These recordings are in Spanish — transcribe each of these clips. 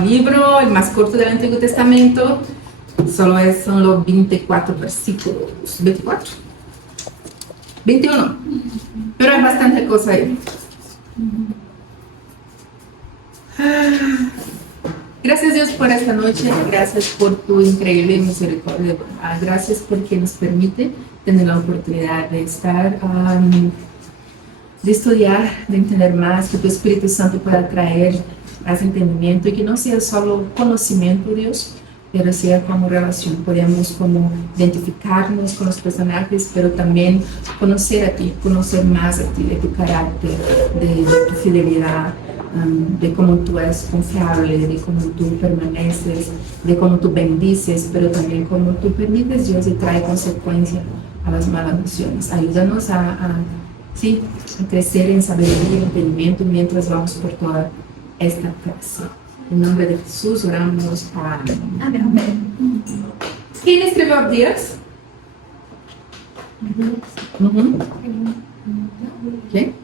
un libro, el más corto del Antiguo Testamento, son los 24 versículos. 24. 21. Pero hay bastante cosa ahí. Gracias Dios por esta noche, gracias por tu increíble misericordia, gracias porque nos permite tener la oportunidad de estar, de estudiar, de entender más, que tu Espíritu Santo pueda traer más entendimiento y que no sea solo conocimiento, Dios, pero sea como relación. Podemos como identificarnos con los personajes, pero también conocer a ti, conocer más a ti, de tu carácter, de tu fidelidad, de cómo tú eres confiable, de cómo tú permaneces, de cómo tú bendices, pero también cómo tú permites, Dios, y trae consecuencia a las malas acciones. Ayúdanos a crecer en sabiduría y entendimiento mientras vamos por toda esta clase. En nombre de Jesús oramos. Amén. ¿Quién escribió Abdías? ¿Quién?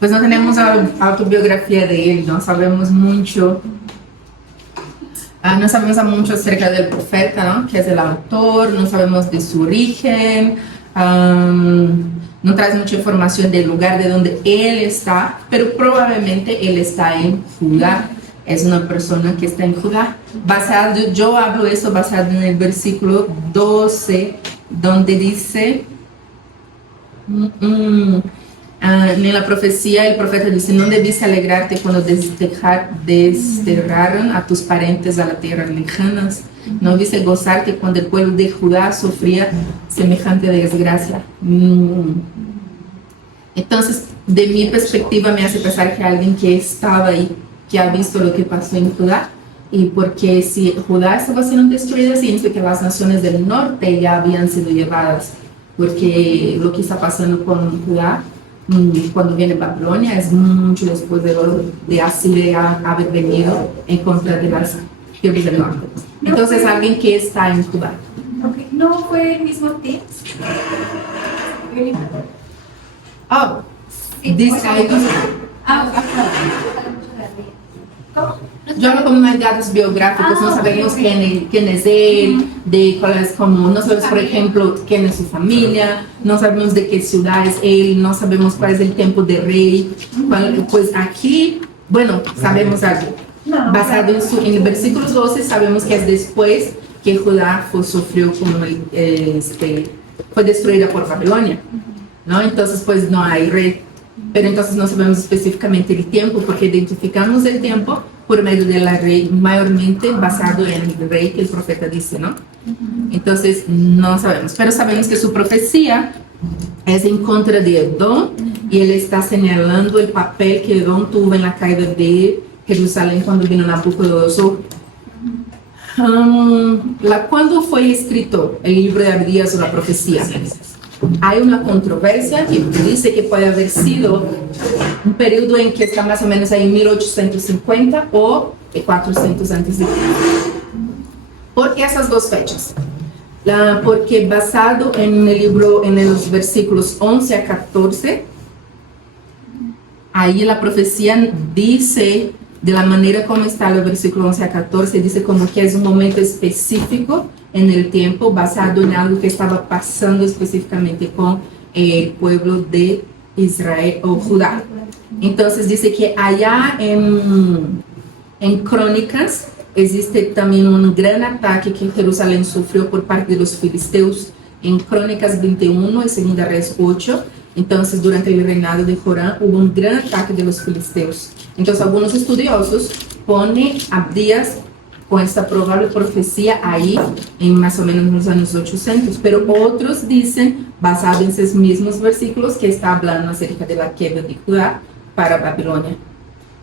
Pues no tenemos autobiografía de él, no sabemos mucho. No sabemos mucho acerca del profeta, ¿no? Que es el autor, no sabemos de su origen, no trae mucha información del lugar de donde él está, pero probablemente él está en Judá. Es una persona que está en Judá. Yo hablo eso basado en el versículo 12, donde dice... en la profecía el profeta dice: no debiste alegrarte cuando desterraron a tus parientes a la tierra lejanas, no debiste gozarte cuando el pueblo de Judá sufría semejante desgracia. Entonces, de mi perspectiva me hace pensar que alguien que estaba ahí, que ha visto lo que pasó en Judá, y porque si Judá estaba siendo destruida, significa que las naciones del norte ya habían sido llevadas, porque lo que está pasando con Judá cuando viene Babilonia es mucho después de Asiria haber venido en contra de las tribus del norte. Entonces alguien que está en Judá. Okay. ¿No fue el mismo Tips? Dice ahí. Yo hablo como no hay datos biográficos, no sabemos quién es él, no sabemos, por ejemplo, quién es su familia, no sabemos de qué ciudad es él, no sabemos cuál es el tiempo de rey. Pues aquí, bueno, sabemos algo. Basado en el versículo 12, sabemos que es después que Judá sufrió fue destruida por Babilonia, ¿no? Entonces, pues no hay rey. Pero entonces no sabemos específicamente el tiempo, porque identificamos el tiempo por medio de la rey, mayormente basado en el rey que el profeta dice, ¿no? Entonces no sabemos, pero sabemos que su profecía es en contra de Edom, y él está señalando el papel que Edom tuvo en la caída de Jerusalén cuando vino Nabucodonosor. ¿Cuándo fue escrito el libro de Abdías o la profecía? Hay una controversia que dice que puede haber sido un periodo en que está más o menos ahí en 1850 o 400 antes de Cristo. ¿Por qué esas dos fechas? Porque basado en el libro, en los versículos 11 a 14, ahí la profecía dice, de la manera como está el versículo 11 a 14, dice como que es un momento específico en el tiempo, basado en algo que estaba pasando específicamente con el pueblo de Israel o Judá. Entonces dice que allá en Crónicas existe también un gran ataque que Jerusalén sufrió por parte de los filisteos. En Crónicas 21 y Segunda Reyes 8, entonces durante el reinado de Joram hubo un gran ataque de los filisteos. Entonces algunos estudiosos ponen Abdías con esta probable profecía ahí en más o menos los años 800, pero otros dicen, basado en esos mismos versículos, que está hablando acerca de la queda de Judá para Babilonia.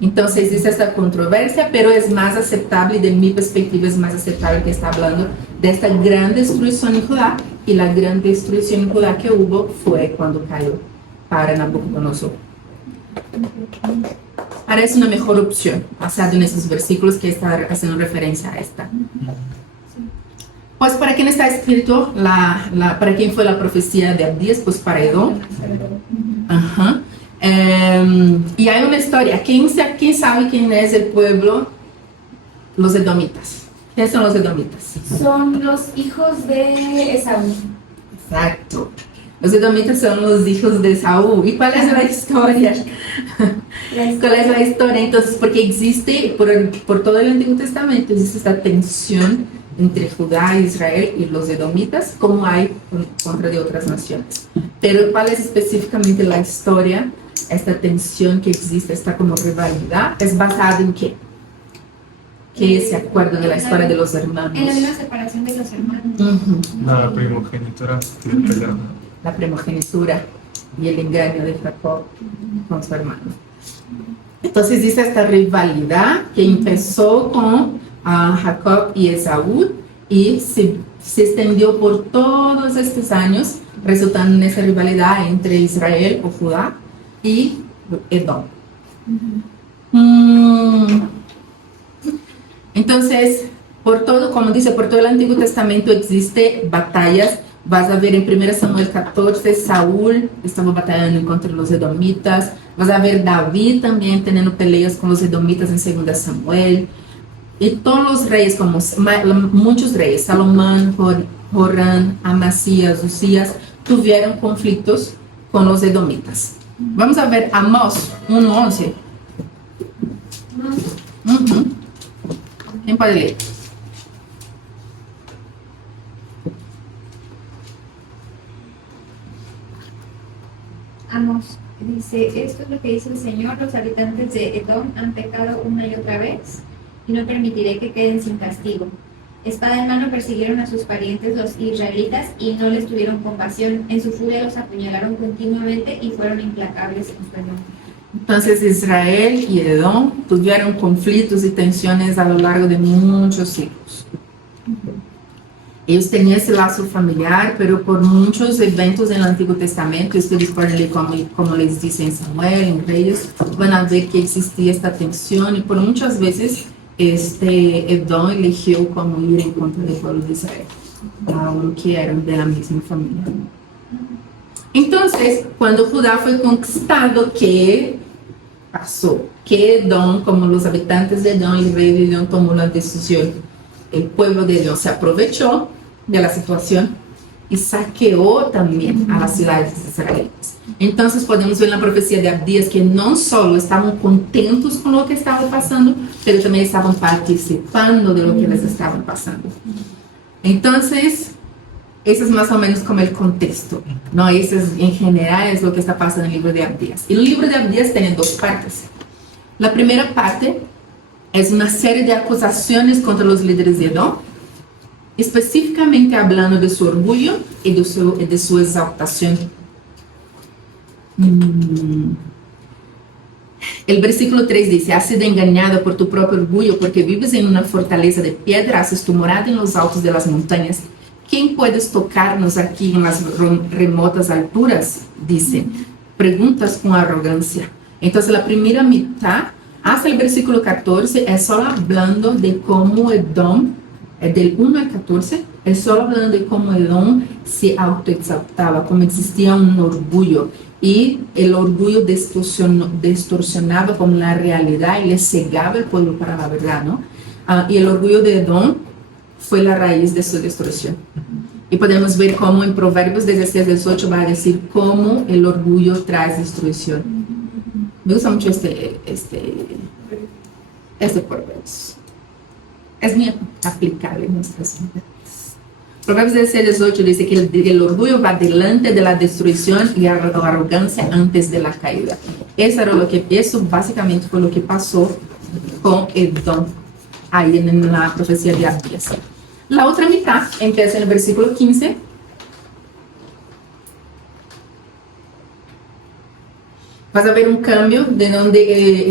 Entonces existe esta controversia, pero es más aceptable, de mi perspectiva es más aceptable que está hablando de esta gran destrucción en Judá, y la gran destrucción en Judá que hubo fue cuando cayó para Nabucodonosor. Parece una mejor opción, basado en esos versículos que está haciendo referencia a esta. Pues para quién está escrito, para quién fue la profecía de Abdías, pues para Edom. Y hay una historia. ¿Quién sabe quién es el pueblo? Los edomitas. ¿Quiénes son los edomitas? Son los hijos de Esaú. Exacto. Los edomitas son los hijos de Esaú. ¿Y cuál es la historia? ¿Cuál es la historia? Entonces, porque existe, por todo el Antiguo Testamento, existe esta tensión entre Judá, Israel y los edomitas, como hay contra de otras naciones. Pero ¿cuál es específicamente la historia? Esta tensión que existe, esta como rivalidad, ¿es basada en qué? ¿Qué se acuerda de la historia de los hermanos? En la misma separación de los hermanos. La primogenitura peleando. La primogenitura y el engaño de Jacob con su hermano. Entonces existe esta rivalidad que empezó con Jacob y Esaú y se extendió por todos estos años, resultando en esa rivalidad entre Israel o Judá y Edom. Entonces, por todo, como dice, por todo el Antiguo Testamento existe batallas. Vas a ver en 1 Samuel 14, Saúl estaba batallando contra los edomitas. Vas a ver David también teniendo peleas con los edomitas en 2 Samuel. Y todos los reyes, como muchos reyes, Salomón, Joram, Amasías, Usías, tuvieron conflictos con los edomitas. Vamos a ver Amós 1:11. ¿Quién puede leer? Amós dice, esto es lo que dice el Señor, los habitantes de Edom han pecado una y otra vez, y no permitiré que queden sin castigo. Espada en mano persiguieron a sus parientes los israelitas y no les tuvieron compasión. En su furia los apuñalaron continuamente y fueron implacables en su enojo. Entonces Israel y Edom tuvieron conflictos y tensiones a lo largo de muchos siglos. Ellos tenían ese lazo familiar, pero por muchos eventos en el Antiguo Testamento, ustedes pueden leer como les dice en Samuel, en Reyes, van a ver que existía esta tensión y por muchas veces Edom eligió como ir en contra del pueblo de Israel, que eran de la misma familia. Entonces, cuando Judá fue conquistado, ¿qué pasó? Que Edom, como los habitantes de Edom, el rey de Edom tomó la decisión. El pueblo de Edom se aprovechó de la situación y saqueó también a las ciudades israelitas. Entonces podemos ver en la profecía de Abdías que no solo estaban contentos con lo que estaba pasando, pero también estaban participando de lo que les estaba pasando. Entonces, ese es más o menos como el contexto, ¿no? Ese es, en general es lo que está pasando en el libro de Abdías. Y el libro de Abdías tiene dos partes. La primera parte es una serie de acusaciones contra los líderes de Edom, específicamente hablando de su orgullo y de su exaltación. El versículo 3 dice: has sido engañado por tu propio orgullo, porque vives en una fortaleza de piedra, haces tu morada en los altos de las montañas. ¿Quién puedes tocarnos aquí en las remotas alturas? Dicen. Preguntas con arrogancia. Entonces la primera mitad, hasta el versículo 14, es solo hablando de cómo Edom, del 1 al 14, es solo hablando de cómo Edom se autoexaltaba, cómo existía un orgullo. Y el orgullo distorsionaba como la realidad y le cegaba el pueblo para la verdad, ¿no? Y el orgullo de Edom fue la raíz de su destrucción. Y podemos ver cómo en Proverbios 16-18 va a decir cómo el orgullo trae destrucción. Me gusta mucho este Proverbios. Es muy aplicable en nuestras vidas. Proverbios 16-18 dice que el orgullo va delante de la destrucción y la arrogancia antes de la caída. Eso básicamente fue lo que pasó con Edom ahí en la profecía de Abdías. La otra mitad empieza en el versículo 15. Vas a ver un cambio de donde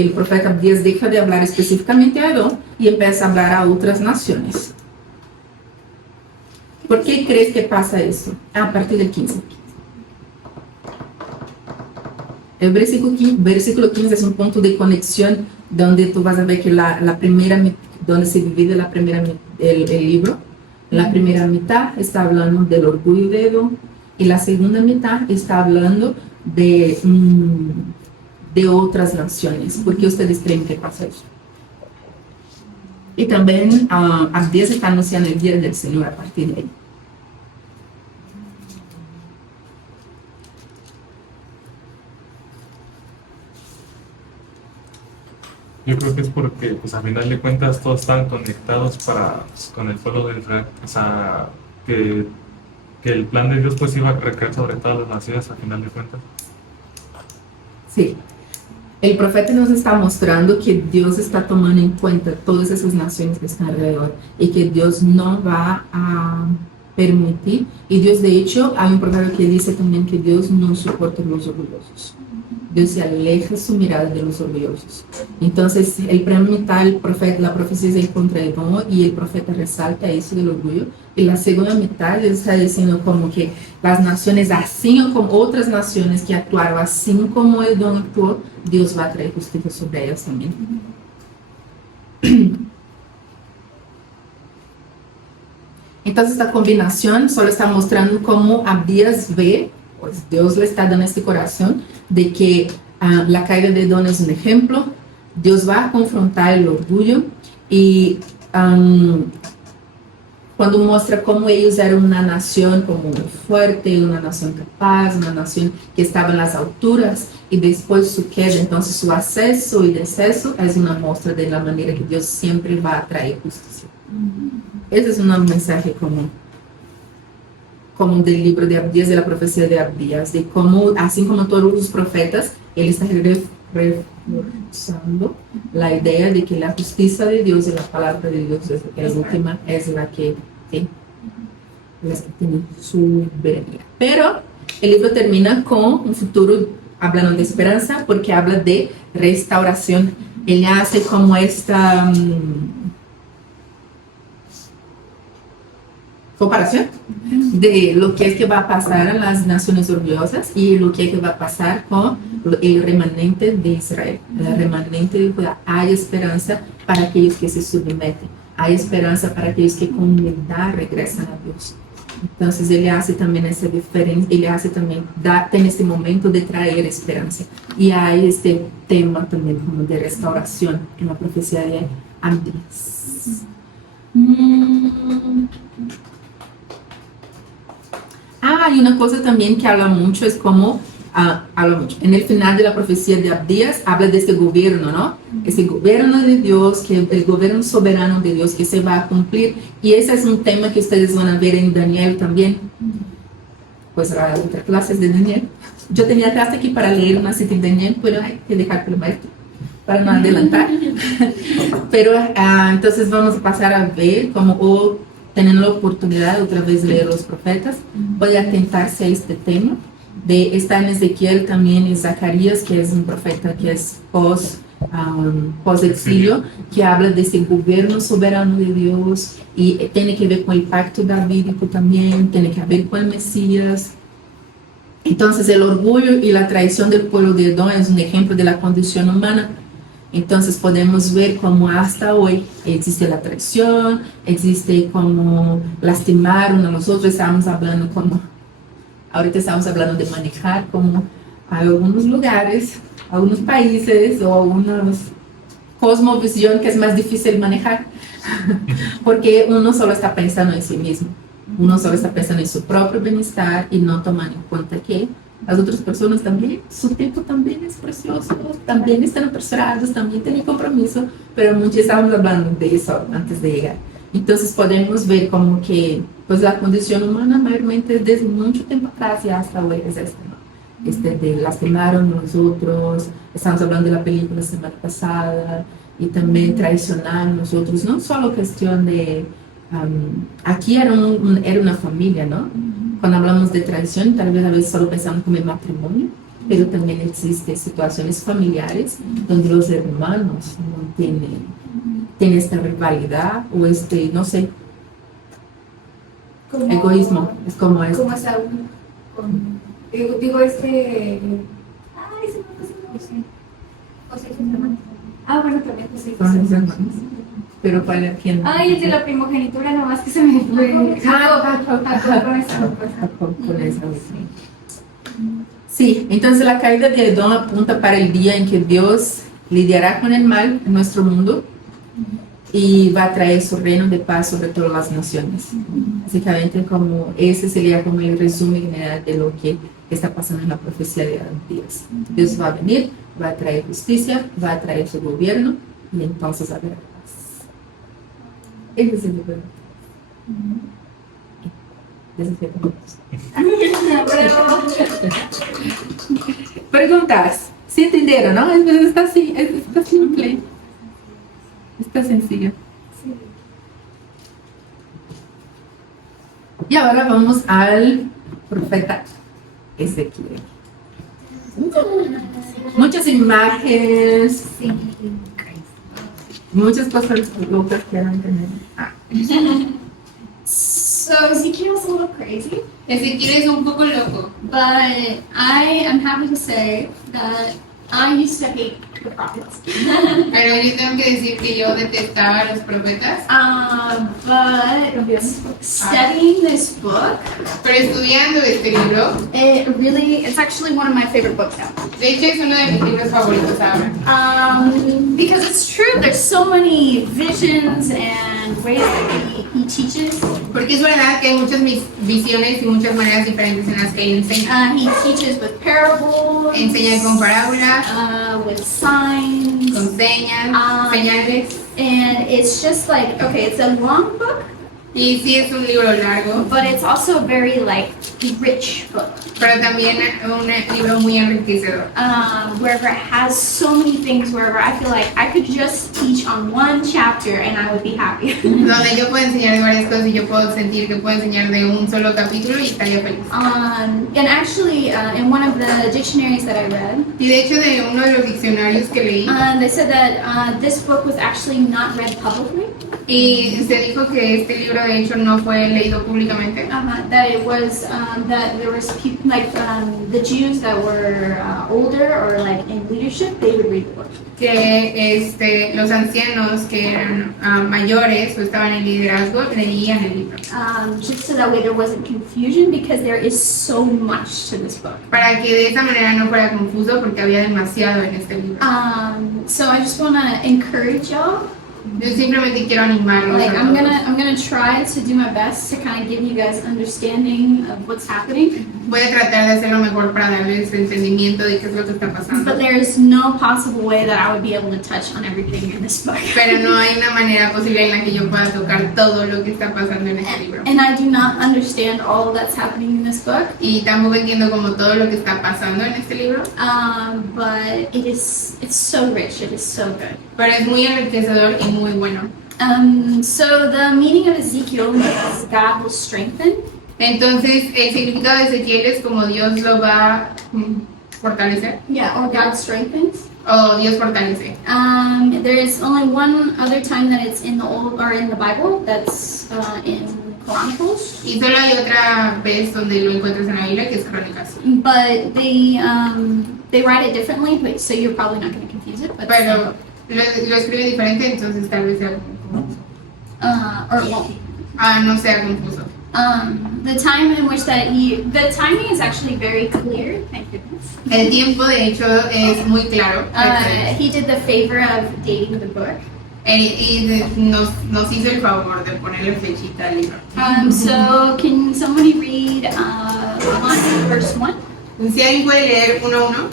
el profeta Abdías deja de hablar específicamente a Edom y empieza a hablar a otras naciones. ¿Por qué crees que pasa eso? A partir del 15. El versículo 15 es un punto de conexión donde tú vas a ver que la primera, donde se divide el libro. La primera mitad está hablando del orgullo de Edom y la segunda mitad está hablando de otras naciones. ¿Por qué ustedes creen que pasa eso? Y también Abdías está anunciando el día del Señor a partir de ahí. Yo creo que es porque, pues, a final de cuentas, todos están conectados con el pueblo de Israel. O sea, que el plan de Dios, pues, iba a recaer sobre todas las naciones, a final de cuentas. Sí. El profeta nos está mostrando que Dios está tomando en cuenta todas esas naciones que están alrededor y que Dios no va a permitir. Y Dios, de hecho, hay un proverbio que dice también que Dios no soporta los orgullosos. Dios se aleja su mirada de los orgullosos. Entonces, el primer mitad, la profecía es en contra de Noe y el profeta resalta eso del orgullo. Y la segunda mitad está diciendo como que las naciones, así como otras naciones que actuaron así como Edom actuó, Dios va a traer justicia sobre ellas también. Entonces, esta combinación solo está mostrando cómo Abdías ve, pues Dios le está dando este corazón de que la caída de Edom es un ejemplo. Dios va a confrontar el orgullo y cuando muestra cómo ellos eran una nación como muy fuerte, una nación capaz, una nación que estaba en las alturas y después su queda, entonces su ascenso y descenso es una muestra de la manera que Dios siempre va a traer justicia. Ese es un mensaje como del libro de Abdías, de la profecía de Abdías, de cómo, así como todos los profetas, él está reforzando la idea de que la justicia de Dios y la palabra de Dios es la última, es la que tiene soberanía. Pero el libro termina con un futuro hablando de esperanza, porque habla de restauración. Él hace como esta comparación de lo que es que va a pasar a las naciones orgullosas y lo que es que va a pasar con el remanente de Israel, el remanente de Judá. Hay esperanza para aquellos que se someten, hay esperanza para aquellos que con humildad regresan a Dios. Entonces él hace también esa diferencia, él hace también, tiene este momento de traer esperanza. Y hay este tema también como de restauración en la profecía de Abdías. Y una cosa también que habla mucho es como, en el final de la profecía de Abdías, habla de este gobierno, ¿no? Ese gobierno de Dios, el gobierno soberano de Dios que se va a cumplir. Y ese es un tema que ustedes van a ver en Daniel también. Pues la otra clase es de Daniel. Yo tenía hasta aquí para leer una cita en Daniel, pero hay que dejar para el maestro, para no adelantar. Pero entonces vamos a pasar a ver cómo teniendo la oportunidad otra vez de leer los profetas, voy a atentarse a este tema. Está en Ezequiel también, en Zacarías, que es un profeta que es post-exilio, que habla de ese gobierno soberano de Dios y tiene que ver con el pacto davídico también, tiene que ver con el Mesías. Entonces el orgullo y la traición del pueblo de Edom es un ejemplo de la condición humana. Entonces podemos ver cómo hasta hoy existe la traición, existe como lastimar uno a los otros. Ahorita estamos hablando de manejar como hay algunos lugares, algunos países o algunas cosmovisión que es más difícil manejar, porque uno solo está pensando en sí mismo, uno solo está pensando en su propio bienestar y no tomando en cuenta que las otras personas también, su tiempo también es precioso, también están apresurados, también tienen compromiso, pero muchos estábamos hablando de eso antes de llegar. Entonces podemos ver como que pues la condición humana mayormente desde mucho tiempo atrás y hasta hoy es esta, ¿no? De lastimaron los otros, estamos hablando de la película la semana pasada, y también traicionar a nosotros, no solo cuestión de, aquí era una familia, ¿no? Cuando hablamos de traición, tal vez a veces solo pensamos como en matrimonio, pero también existen situaciones familiares donde los hermanos no tienen esta rivalidad o no sé, como, egoísmo, es como esto. Como Saúl, digo, se me José y sus hermanos. Bueno, también José y sus hermanos. Pero para quién. El de la primogenitura nomás que se me fue. Jacob con esa. Sí, entonces la caída de Edom apunta para el día en que Dios lidiará con el mal en nuestro mundo y va a traer su reino de paz sobre todas las naciones. Básicamente, como ese sería como el resumen general de lo que está pasando en la profecía de Días. Dios va a venir, va a traer justicia, va a traer su gobierno y entonces habrá paz. Ese es el libro. Preguntas. ¿Sí entendieron, no? Está así, está simple. Está sencillo. Y ahora vamos al profeta Ezequie. Muchas imágenes, muchas cosas locas que van a tener. So Ezekiel's a little crazy, Ezequiel es un poco loco, but I am happy to say that I used to hate the prophets. pero yo tengo que decir que yo detestaba a los profetas, But studying this book, pero estudiando este libro, it's actually one of my favorite books now. de hecho es uno de mis libros favoritos ahora, Because it's true, there's so many visions and ways that he teaches. porque es verdad que hay muchas visiones y muchas maneras diferentes en las que él enseña. He teaches with parables, Enseña con parábolas, with signs, con señas, señales, and it's just like, okay, it's a long book, y sí es un libro largo, but it's also a very like rich book, pero también un libro muy enriquecedor. wherever it has so many things, wherever I feel like I could just teach on one chapter and I would be happy. Donde yo puedo enseñar de varias cosas y yo puedo sentir que puedo enseñar de un solo capítulo y estaría feliz. And actually, in one of the dictionaries that I read, Y de hecho de uno de los diccionarios que leí, they said that this book was actually not read publicly. y se dijo que este libro de hecho no fue leído públicamente, That it was that there was people like the Jews that were older or like in leadership, they would read the book. que los ancianos que eran mayores o estaban en liderazgo leían el libro, Just so that way there wasn't confusion, because there is so much to this book. para que de esa manera no fuera confuso porque había demasiado en este libro. So I just want to encourage y'all. Yo simplemente quiero animarlos Like a I'm todos. gonna try to do my best to kind of give you guys understanding of what's happening. Voy a tratar de hacer lo mejor para darles entendimiento de qué es lo que está pasando. But there is no possible way that I would be able to touch on everything in this book. Pero no hay una manera posible en la que yo pueda tocar todo lo que está pasando en este libro. And I do not understand all that's happening in this book. Y tampoco entiendo como todo lo que está pasando en este libro, But it's so rich. It is so good. pero es muy enriquecedor y muy bueno. So the meaning of Ezekiel is God will strengthen. Entonces, el significado de Ezequiel es como Dios lo va a fortalecer, Yeah, or God strengthens. o Dios fortalece. There is only one other time that it's in the old or in the Bible. That's in Chronicles. Y solo hay otra vez donde lo encuentras en la Biblia, que es Crónicas. But they write it differently, so you're probably not going to confuse it. But Pero lo escribe diferente, entonces tal vez sea confuso. or it won't. No sea confuso. The time in which the timing is actually very clear. Thank goodness. El tiempo, de hecho, es muy claro. He did the favor of dating the book. Nos hizo el favor de ponerle flechita al libro. So can somebody read 1 verse 1? Si alguien puede leer 1:1.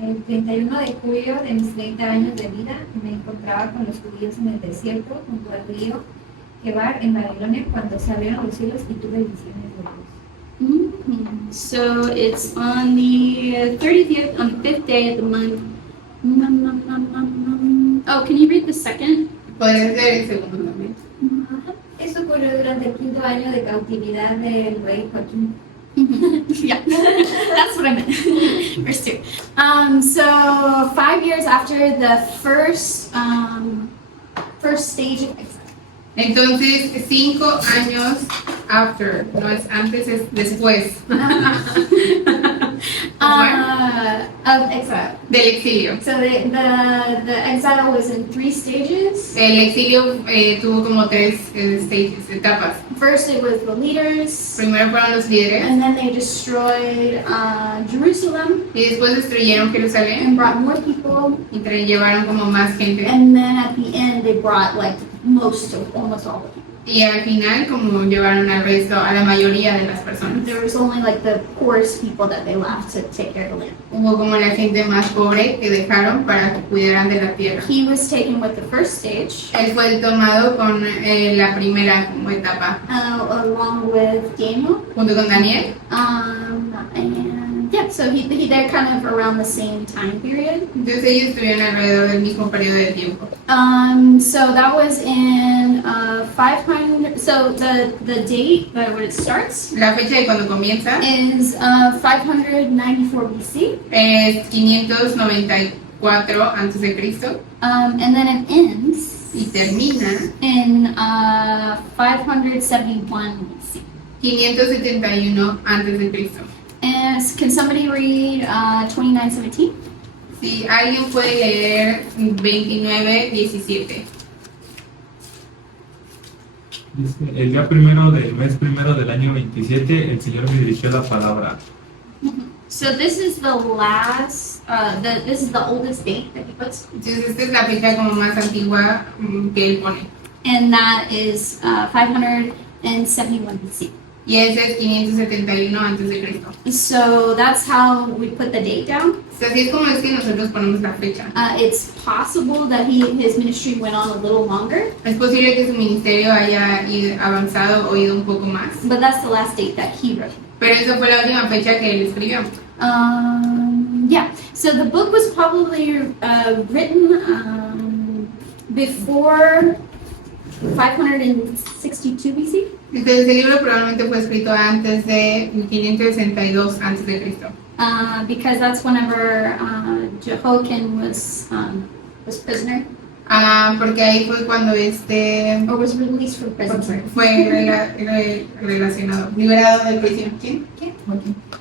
El 31 de julio de mis 30 años de vida me encontraba con los judíos en el desierto junto al río Quebar en Babilonia cuando se abrieron los cielos y tuve visiones de Dios. So it's on the 30th, on the 5th day of the month. Oh, can you read the second? Puedes leer el segundo también. Esto ocurrió durante el 5º año de cautividad del rey Joaquín. Yeah, that's what I meant. Verse 2. So 5 years after the first stage of exile. Entonces, 5 años after, no es antes, es después Of exile. del exilio. So the exile was in 3 stages. El exilio tuvo como 3 stages, etapas. First it was the leaders, Primero fueron los líderes and then they destroyed Jerusalem y después destruyeron Jerusalén and brought more people, y llevaron como más gente. and then at the end they brought like almost all the people. Y al final como llevaron al resto, a la mayoría de las personas. There was only like the poorest people that they left to take care of the land. Hubo como la gente más pobre que dejaron para que cuidaran de la tierra. He was taken with the first stage, Él fue tomado con la primera como etapa, along with Daniel. junto con Daniel. And yeah, so they're kind of around the same time period. Entonces ellos estuvieron alrededor del mismo periodo de tiempo. So that was in 500. So the date when it starts La fecha de cuando comienza is 594 BC, es 594 antes de Cristo and then it ends y termina in 571 BC. 571 antes de Cristo. And can somebody read 29:17? Si alguien puede leer 29:17. Dice, el día primero del mes primero del año 27, el Señor me dirigió la palabra. So this is the last. This is the oldest date that he puts, Entonces esta es la fecha como más antigua que él pone. and that is 571 BC. Y ese es 571 antes de Cristo. So that's how we put the date down. O sea, así es como es que nosotros ponemos la fecha. It's possible that his ministry went on a little longer, Es posible que su ministerio haya avanzado o ido un poco más. but that's the last date that he wrote. Pero esa fue la última fecha que él escribió. Yeah. So the book was probably written before 562 BC. Entonces el libro probablemente fue escrito antes de 562 antes de Cristo. Because that's whenever Jehoiakim was prisoner Porque ahí fue cuando or was released from prison. fue relacionado, liberado de prisión. ¿Quién?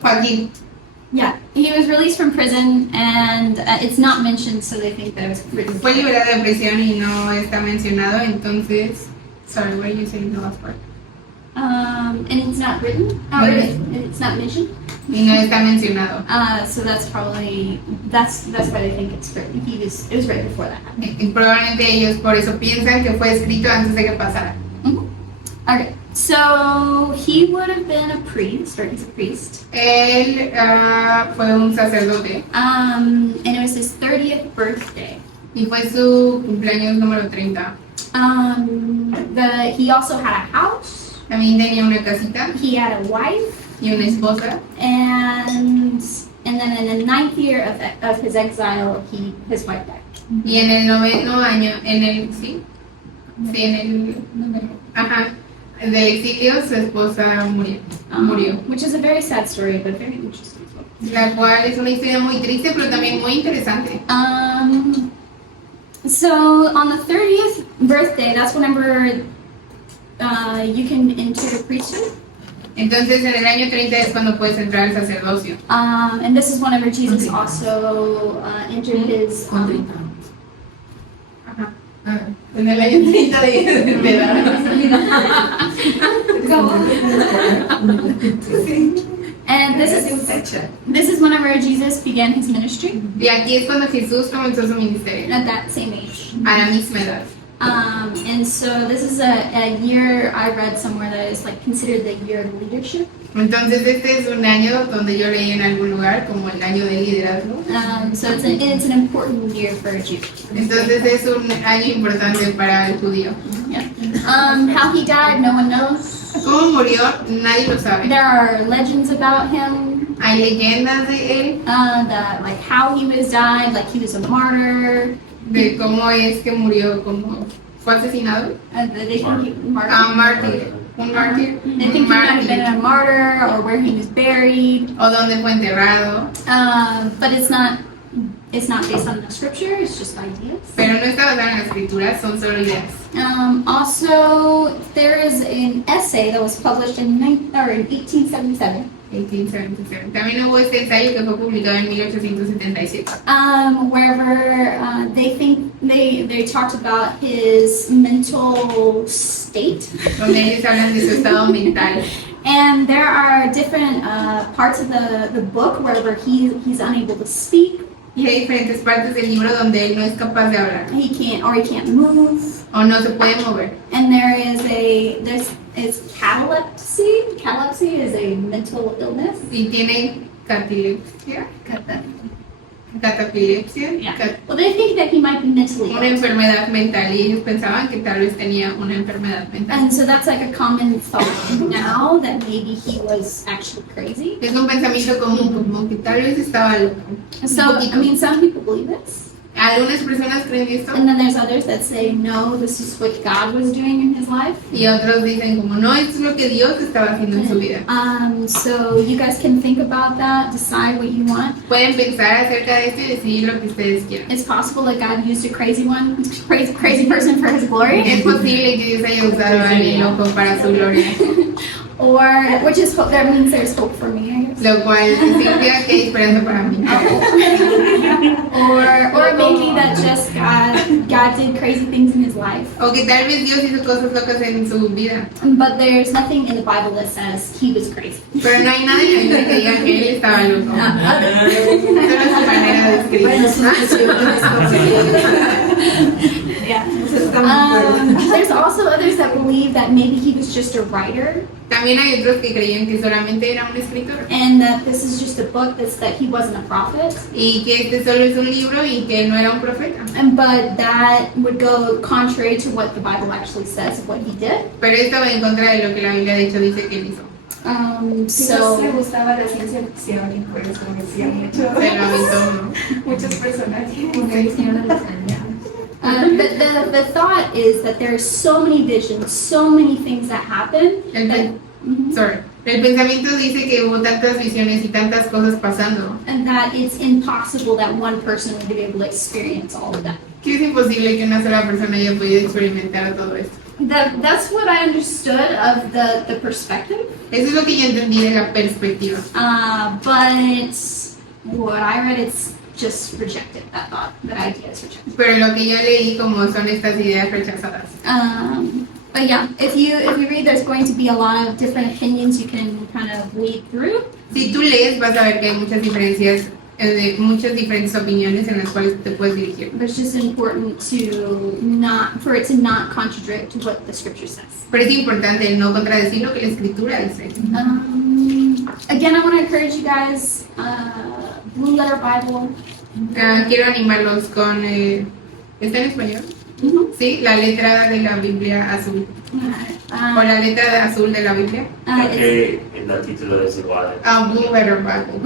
Joaquín. Yeah, he was released from prison, and it's not mentioned, so they think that it was written. Fue liberado de prisión y no está mencionado, entonces, sorry, what are you saying the last part? And it's not written, or it's not mentioned. Y no está mencionado. So that's probably that's why they think it's written. It was right before that happened. Y probablemente ellos por eso piensan que fue escrito antes de que pasara. Okay, so he would have been a priest, or he's a priest. Él fue un sacerdote And it was his 30th birthday. y fue su cumpleaños número 30. He also had a house. También tenía una casita He had a wife, y una esposa. and then in the 9th year of his exile, his wife died. Y en el 9º año, del exilio, su esposa murió. Which is a very sad story, but very interesting as well. La cual es una historia muy triste, pero también muy interesante. So on the 30th birthday, that's whenever you can enter the priesthood. Entonces, en el año 30 es cuando puedes entrar al sacerdocio. And this is whenever Jesus also entered his. En el año 30 de edad. And this is whenever Jesus began his ministry Y aquí es cuando Jesús comenzó su ministerio, at that same age. a la misma edad. And so this is a year I read somewhere that is like considered the year of leadership. Entonces, este es un año donde yo leí en algún lugar como el año de liderazgo. So it's an important year for a Jew. Entonces, es un año importante para el judío. Yeah. How he died, no one knows. ¿Cómo murió? Nadie lo sabe. There are legends about him. Hay leyendas de él, That like how he was died, like he was a martyr. de cómo es que murió, cómo fue asesinado. They think he martyr. Mártir, un mártir, They think he un might have been mártir, a martyr or where he was buried. o donde fue enterrado, But it's not based on the scripture. It's just ideas. pero no está basada en la escritura, son solo ideas. Also, there is an essay that was published in 1877 1877. También hubo este ensayo que fue publicado en 1877. Wherever they think they talked about his mental state. Donde ellos hablan de su estado mental. And there are different parts of the book wherever he's unable to speak. Y hay diferentes partes del libro donde él no es capaz de hablar. He can't move. O no se puede mover. And there's catalepsy. Catalepsy is a mental illness. Y tiene catalepsia. Catapilepsia. Yeah. Well, they think that he might be mentally Una ill. enfermedad mental. Y ellos pensaban que tal vez tenía una enfermedad mental. And so that's like a common thought now that maybe he was actually crazy. Es un pensamiento común, como que tal vez estaba loco. So, I mean, some people believe this. Algunas personas creen esto. And then there's others that say, no, this is what God was doing in his life. Y otros dicen como no, esto es lo que Dios estaba haciendo en su vida. So you guys can think about that, decide what you want. Pueden pensar acerca de esto y decidir lo que ustedes quieran. It's possible that God used a crazy person for his glory. Es posible que Dios haya usado a alguien loco para su gloria. Or, which is hope, that means there's hope for me, I guess. Lo cual significa que hay esperanza para mí. Or maybe that just God did crazy things in his life. O que tal vez Dios hizo cosas locas en su vida. But there's nothing in the Bible that says he was crazy. Pero no hay nada en la Biblia que diga que él estaba loco. Esa es su manera de escribir. Yeah. There's also others that believe that maybe he was just a writer. También hay otros que creían que solamente era un escritor. And that this is just a book that he wasn't a prophet. Y que este solo es un libro y que él no era un profeta. But that would go contrary to what the Bible actually says of what he did. Pero esto va en contra de lo que la Biblia de hecho dice que él hizo. Quizás le gustaba la ciencia ficción y por eso decía mucho. Se lo aventó. Muchos personajes. The thought is that there are so many visions, so many things that happen. El pensamiento dice que hubo tantas visiones y tantas cosas pasando. And that it's impossible that one person would be able to experience all of that. Que es imposible que una sola persona haya podido experimentar todo esto. That's what I understood of the perspective. Eso es lo que yo entendí de la perspectiva. But what I read, it's just rejected. That thought, that idea is rejected. Pero lo que yo leí como son estas ideas rechazadas. But yeah, if you read, there's going to be a lot of different opinions you can kind of weed through. Si tú lees, vas a ver que hay muchas diferencias, muchas diferentes opiniones en las cuales te puedes dirigir. But it's just important for it to not contradict what the scripture says. Pero es importante no contradecir lo que la escritura dice. Again, I want to encourage you guys, Blue Letter Bible. Quiero animarlos con, ¿está en español? Sí, la letra de la Biblia azul. O la letra azul de la Biblia. Que el título es igual. Blue Letter Bible.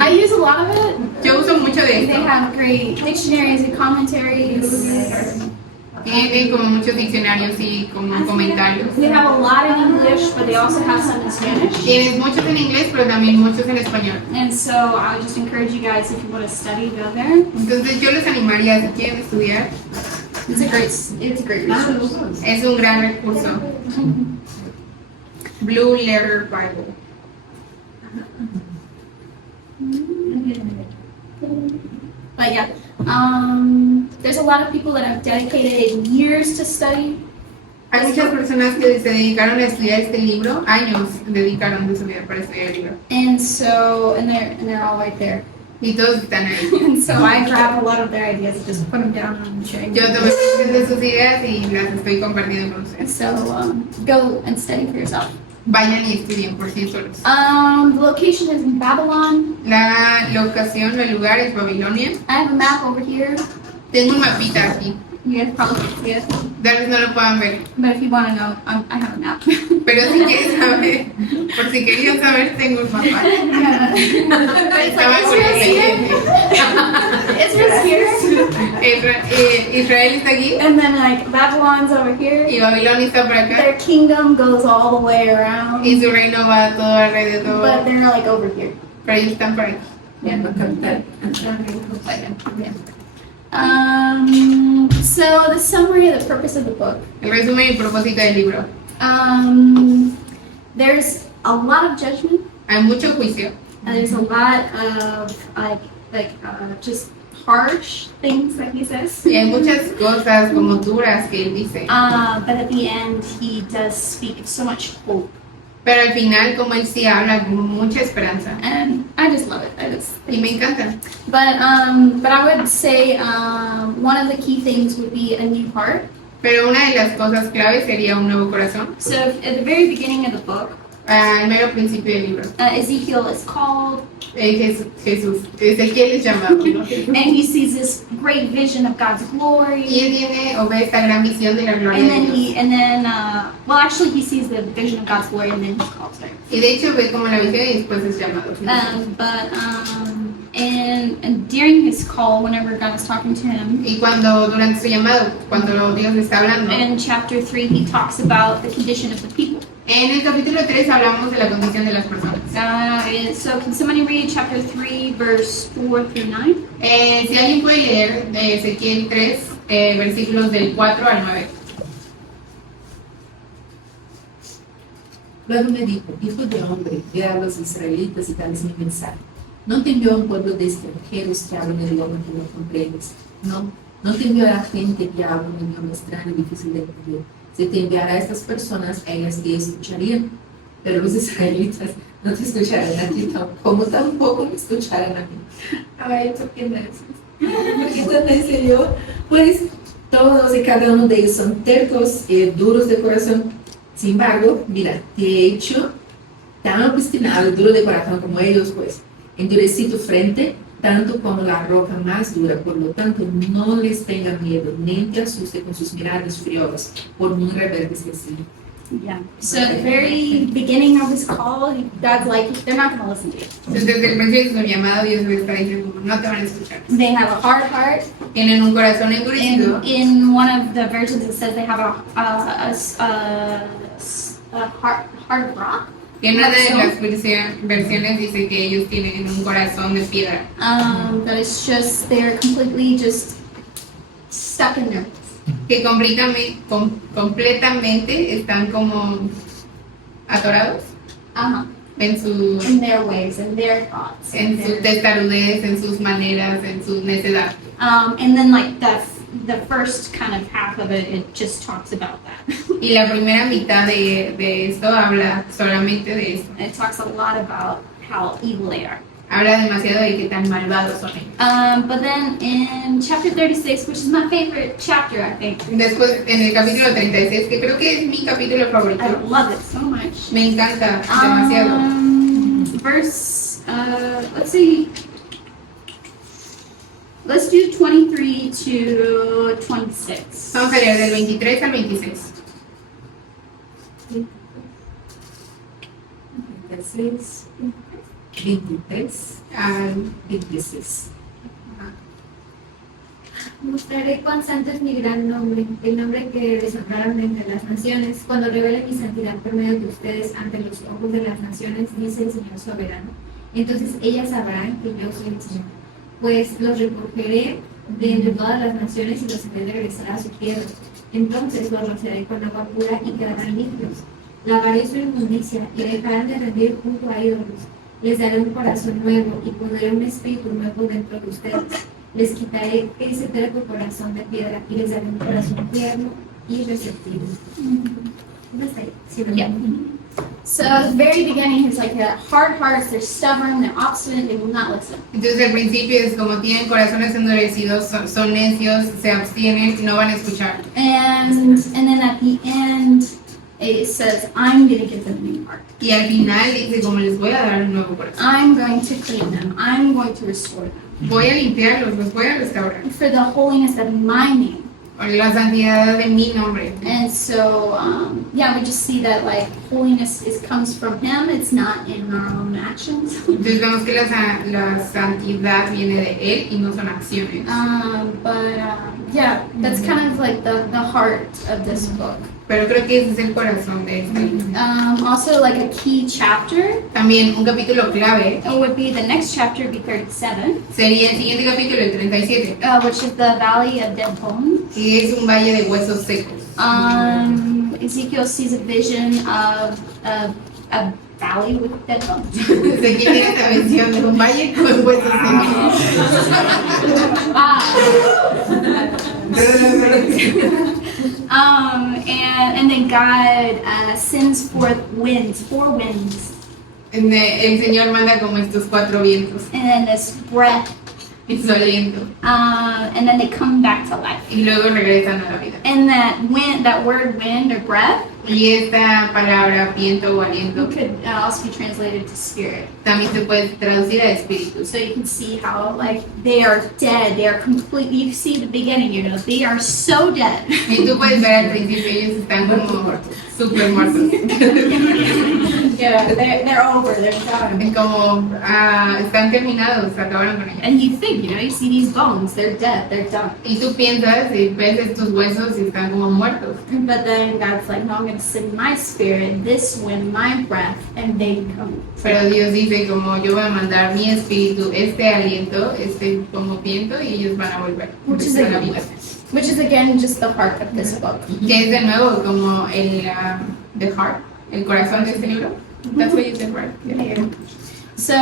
I use a lot of it. Yo uso mucho de They esto. have great dictionaries and commentaries. Tienen como muchos diccionarios y como comentarios. They have a lot in English, but they also have some in Spanish. Tienes muchos en inglés, pero también muchos en español. And so I would just encourage you guys, if you want to study, go there. Entonces yo les animaría, si quieren estudiar, It's a great resource. es un gran recurso. Blue Letter Bible. But yeah, there's a lot of people that have dedicated years to study. Hay muchas personas que se dedicaron a estudiar este libro, años dedicaron de su vida para estudiar el libro. And they're all right there. Y todos están ahí. And so I grab a lot of their ideas and just put them down and sharing. Yo tomé muchas de sus ideas y las estoy compartiendo con ustedes. So go and study for yourself. Vayan y estudien por sí solos. The location is in Babylon. La locación, el lugar es Babilonia. I have a map over here. Tengo un mapita aquí. You guys probably can't see it, Tal vez no lo puedan ver. but if you want to know, I have a map. Pero si quieren saber, por si querían saber, tengo un mapa. It's like Israel's here. Israel's here, Israel está aquí and then like Babylon's over here. y Babilonia está por acá Their kingdom goes all the way around, y su reino va todo but alrededor, they're like over here. pero ellos están por aquí. So the summary of the purpose of the book. El resumen y propósito del libro. there's a lot of judgment. Hay mucho juicio. And there's a lot of just harsh things that he says. Y hay muchas cosas como duras que él dice. But at the end, he does speak of so much hope. Pero al final, como él sí habla con mucha esperanza. And I just love it. Y me encanta. But I would say one of the key things would be a new heart. Pero una de las cosas claves sería un nuevo corazón. So at the very beginning of the book, Al mero principio del libro. Ezekiel is called, Jesús, Ezequiel es llamado, ¿no? and he sees this great vision of God's Y glory. él tiene o ve esta gran visión de la gloria And de then Dios. well, actually, he sees the vision of God's glory, and then he calls her. Y de hecho ve como la visión y después es llamado. And during his call, whenever God is talking to him, Y cuando durante su llamado, cuando Dios le está hablando, in chapter 3, he talks about the condition of the people. en el capítulo 3 hablamos de la condición de las personas. So can somebody read chapter 3, verse 4 through 9? Si alguien puede leer de Ezequiel 3, versículos del 4 al 9. Luego me dijo, hijo de hombre, ve a los israelitas y dales mi mensaje. No te envió a un pueblo de extranjeros que hablan el idioma que no comprendes. No te envió a gente que habla un idioma extraño y difícil de entender. Se te enviará a estas personas, a ellas te escucharían, pero los israelitas no te escucharán a ti, como tampoco me escucharán a mí. Ay, ¿por qué no es? Entonces yo, pues todos y cada uno de ellos son tercos y duros de corazón. Sin embargo, mira, te he hecho tan obstinado y duro de corazón como ellos, pues endurecí tu frente tanto como la roca más dura. Por lo tanto, no les tenga miedo, ni te asuste con sus miradas furiosas, por muy rebeldes que sean. Yeah. So at the very beginning of his call, God's like, they're not going to listen to you. Entonces desde el principio de su llamado Dios le está diciendo, no te van a escuchar. They have a hard heart. Tienen un corazón endurecido. In one of the versions, it says they have a heart of rock. Y en una de las versiones dice que ellos tienen un corazón de piedra. That it's just, they're completely just stuck in there. Que completamente están como atorados en su In their ways, in their thoughts. en su testarudez, en sus maneras, en su necedad. And then like the first kind of half of it just talks about that. Y la primera mitad de esto habla solamente de esto. It talks a lot about how evil they are. Habla demasiado de qué tan malvados son ellos. But then in chapter 36, which is my favorite chapter, I think. Después, en el capítulo 36, que creo que es mi capítulo I favorito, love it so much. me encanta demasiado. Verse, let's see. Let's do 23 to 26. Vamos a leer del 23 al 26. 26, 23 al 26. Mostraré cuán santo es mi gran nombre, el nombre que deshonraron entre las naciones, cuando revele mi santidad por medio de ustedes ante los ojos de las naciones, dice el Señor soberano. Entonces ellas sabrán que yo soy el Señor, pues los recogeré de entre todas las naciones y los haré regresar a su tierra. Entonces los rociaré con agua pura y quedarán limpios. Lavaré su inmundicia y dejarán de rendir junto a ídolos. Les daré un corazón nuevo y pondré un espíritu nuevo dentro de ustedes. Les quitaré ese terco corazón de piedra y les daré un corazón tierno y receptivo. ¿Dónde está ahí? Sí, ¿verdad? Yeah. So at the very beginning, he's like, they're hard hearts, they're stubborn, they're obstinate, they will not listen. Entonces al principio es como tienen corazones endurecidos, son necios, se abstienen y no van a escuchar. And then at the end, it says, I'm going to give them a new heart. Y al final dice como les voy a dar un nuevo corazón. I'm going to clean them. I'm going to restore them. Voy a limpiarlos, los voy a restaurar. For the holiness of my name. Por la santidad de mi nombre. And so, yeah, we just see that like holiness comes from Him. It's not in our own actions. Entonces vemos que la santidad viene de Él y no son acciones. Yeah, that's kind of like the heart of this book. Pero creo que ese es el corazón de este libro. Also, like a key chapter También un capítulo clave would be the next chapter, would be 37, sería el siguiente capítulo, el 37, which is the Valley of Dead Bones. que es un valle de huesos secos. Ezekiel sees a vision of a valley with dead bones. Ezequiel tiene esta visión de un valle con huesos secos. And then God sends forth winds, 4 winds, El Señor manda como estos 4 vientos and then this breath, y su aliento and then they come back to life. y luego regresan a la vida. And that wind, that word wind or breath, Y esta palabra viento o aliento could also be translated to spirit. también se puede traducir a espíritu. So you can see how like they are dead, they are completely, you see the beginning, you know, they are so dead. Y tú puedes ver al principio ellos están como súper muertos. Yeah, they're over, they're done. Es como están terminados, acabaron con ellos. And you think, you know, you see these bones, they're dead, they're done. Y tú piensas y ves estos huesos y están como muertos. But then God's like, no, I'm going to send my spirit, this wind, my breath, and they come. Pero Dios dice como yo voy a mandar mi espíritu, este aliento, este como viento y ellos van a volver. Which is, a la vida. which is again just the heart of this book. Que es de nuevo como the heart, el corazón de este libro. That's what you said, right? Yeah. So,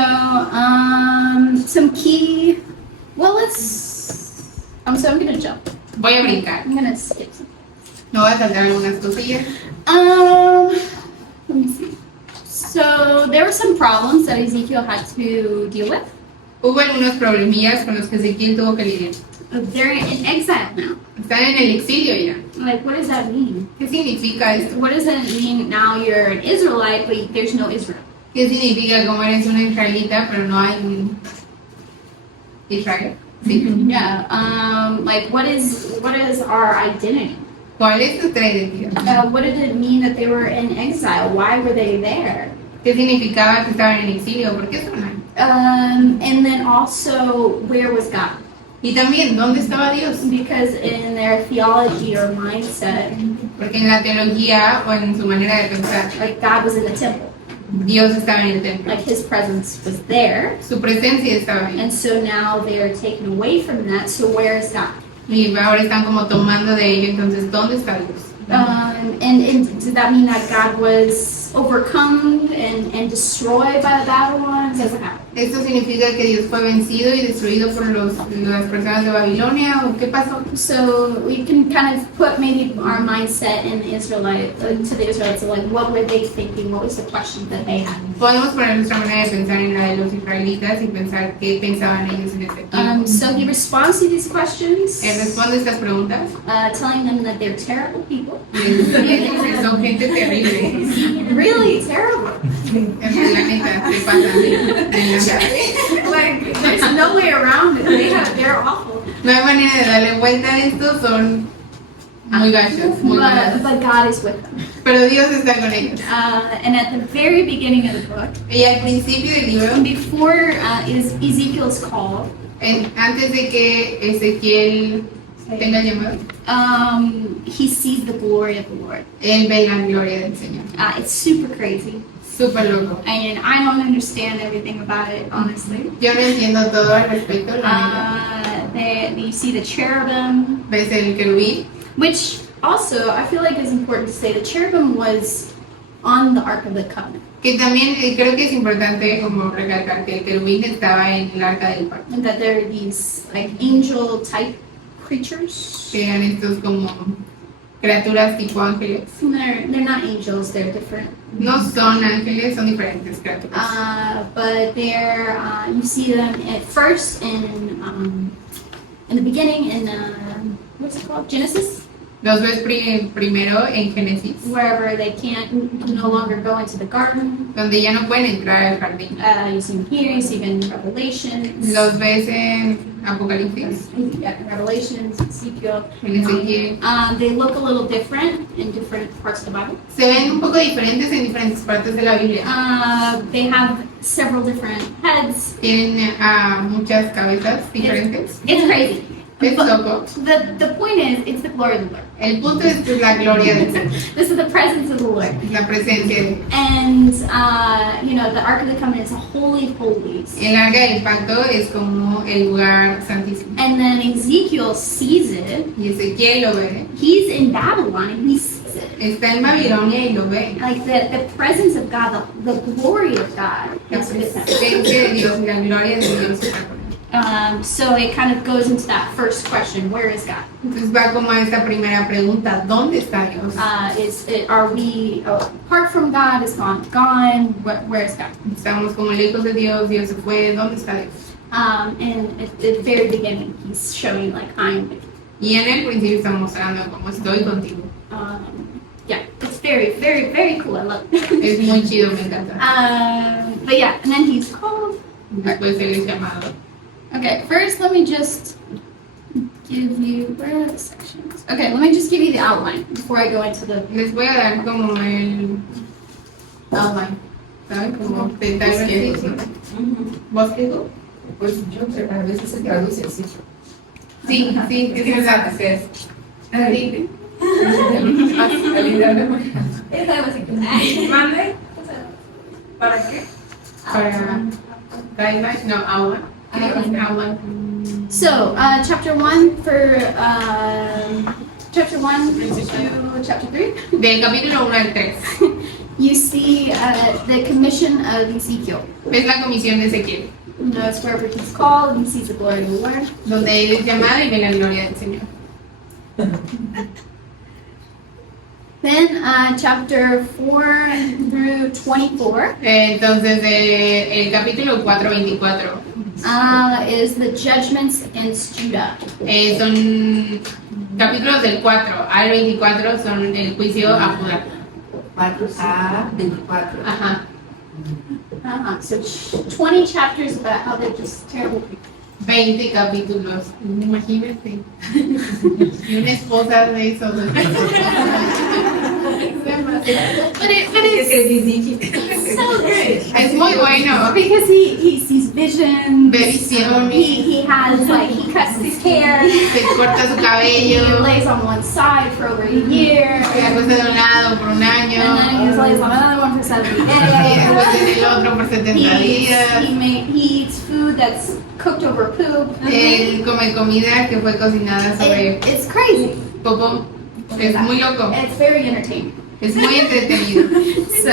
some key, well, let's, so I'm going to jump. Voy a brincar. I'm going to skip some. No voy a saltar algunas cosillas. Let me see. So, there were some problems that Ezekiel had to deal with. Hubo algunos problemillas con los que Ezequiel tuvo que lidiar. They're in exile now. Están en el exilio ya. Like, what does that mean? ¿Qué significa esto? What does it mean now you're an Israelite, but there's no Israel? ¿Qué significa como eres una israelita pero no hay un Israel? Sí. Yeah. Like, what is our identity? ¿Cuál es nuestra identidad? What did it mean that they were in exile? Why were they there? ¿Qué significaba que estaban en exilio? ¿Por qué estaban ahí? And then also, where was God? Y también, ¿dónde estaba Dios? Because in their theology or mindset, Porque en la teología o en su manera de pensar, like God was in the temple, Dios estaba en el templo. like His presence was there, Su presencia estaba ahí. and so now they are taken away from that. So where is God? Y ahora están como tomando de ello, entonces, ¿dónde está Dios? And did that mean that God was overcome and destroyed by the Babylonians? That's what happened. ¿Esto significa que Dios fue vencido y destruido por las personas de Babilonia o qué pasó? So we can kind of put maybe our mindset in the Israelite to the Israelites, of like what were they thinking? What was the question that they had? Podemos poner nuestra manera de pensar en la de los israelitas y pensar qué pensaban ellos en este tiempo. So he responds to these questions, Él responde estas preguntas telling them that they're terrible people, y dice, son gente terrible. really terrible. La neta, se pasan de Like there's no way around it. They're awful. No hay manera de darle vuelta a esto, son muy gachos, muy malos. But God is with them. Pero Dios está con ellos. And at the very beginning of the book, Y al principio del libro, before Ezekiel's call, antes de que Ezequiel tenga llamado, he sees the glory of the Lord. él ve la gloria del Señor. It's super crazy, Súper loco. and I don't understand everything about it, honestly. Yo no entiendo todo al respecto. La neta. You see the cherubim, Ves el querubín, which also I feel like is important to say. The cherubim was on the Ark of the Covenant, que también creo que es importante como recalcar que el querubín estaba en el arca del pacto. and that there are these like angel type creatures. Que eran estos como criaturas tipo ángeles. They're not angels. They're different. No son ángeles, son diferentes criaturas. But they're you see them at first in the beginning in what's it called, Genesis, Los ves primero en Génesis, wherever they can't no longer go into the garden. donde ya no pueden entrar al jardín. You see them here. You see them in Revelations. Los ves en Apocalipsis, Revelations, Ezekiel. en Ezequiel. They look a little different in different parts of the Bible. Se ven un poco diferentes en diferentes partes de la Biblia. They have several different heads. Tienen muchas cabezas diferentes. It's crazy. Es loco. The point is, it's the glory of the Lord. El punto es que es la gloria del Señor, This is the presence of the Lord. la presencia de Dios. And, the Ark of the Covenant is a holy of holies. El arca del pacto es como el lugar santísimo. And then Ezekiel sees it. Y Ezequiel lo ve. He's in Babylon and he sees it. Está en Babilonia y lo ve. Like the presence of God, the glory of God La is with them. presencia de Dios y la gloria de Dios está con él. So it kind of goes into that first question, where is God? Entonces va como a esta primera pregunta, ¿dónde está Dios? Are we apart from God? Is God gone? Where is God? Estamos como lejos de Dios, Dios se fue, ¿dónde está Dios? And at the very beginning, he's showing like I'm with you. Y en el principio está mostrando cómo estoy contigo. Yeah, it's very, very, very cool. I love it. Es muy chido, me encanta. But yeah, and then he's called. Después él es llamado. Okay, first let me just give you, where are the sections? Okay, let me just give you the outline before I go into the. Les voy a dar como el outline, ¿saben? Como detalles. ¿Bosquejo? Pues yo a veces se traduce así. Sí, sí, es verdad. Ahí. ¿Mande? ¿Para qué? Para guidelines, no, outline. Outline. So, chapter 1 for chapter 1 to chapter 3, Del capítulo 1 al 3. you see the commission of Ezekiel. Es la comisión de Ezequiel, Notice wherever he's called, he sees the glory of the Lord. donde él es llamado y ve la gloria del Señor. Then, chapter 4 through 24 Entonces, el capítulo 4-24 is the judgments against Judah. son capítulos del 4 al 24 son el juicio a Judá. 4 a 24. Ajá. So 20 chapters about how they're just terrible people. 20 capítulos. Imagínate. Y una esposa de esos. But it's so good. Es muy bueno. Because he sees visions. Ve visiones. He has like he cuts his hair. Se corta su He cabello. lays on one side for over a year. Se acuesta de un lado por un año. And then he lays on another one for 70 Y después en days. el otro por 70 días. He eats food that's cooked over poop. Él come comida que fue cocinada sobre It's crazy. popó. Es muy loco. It's very entertaining. Es muy entretenido. So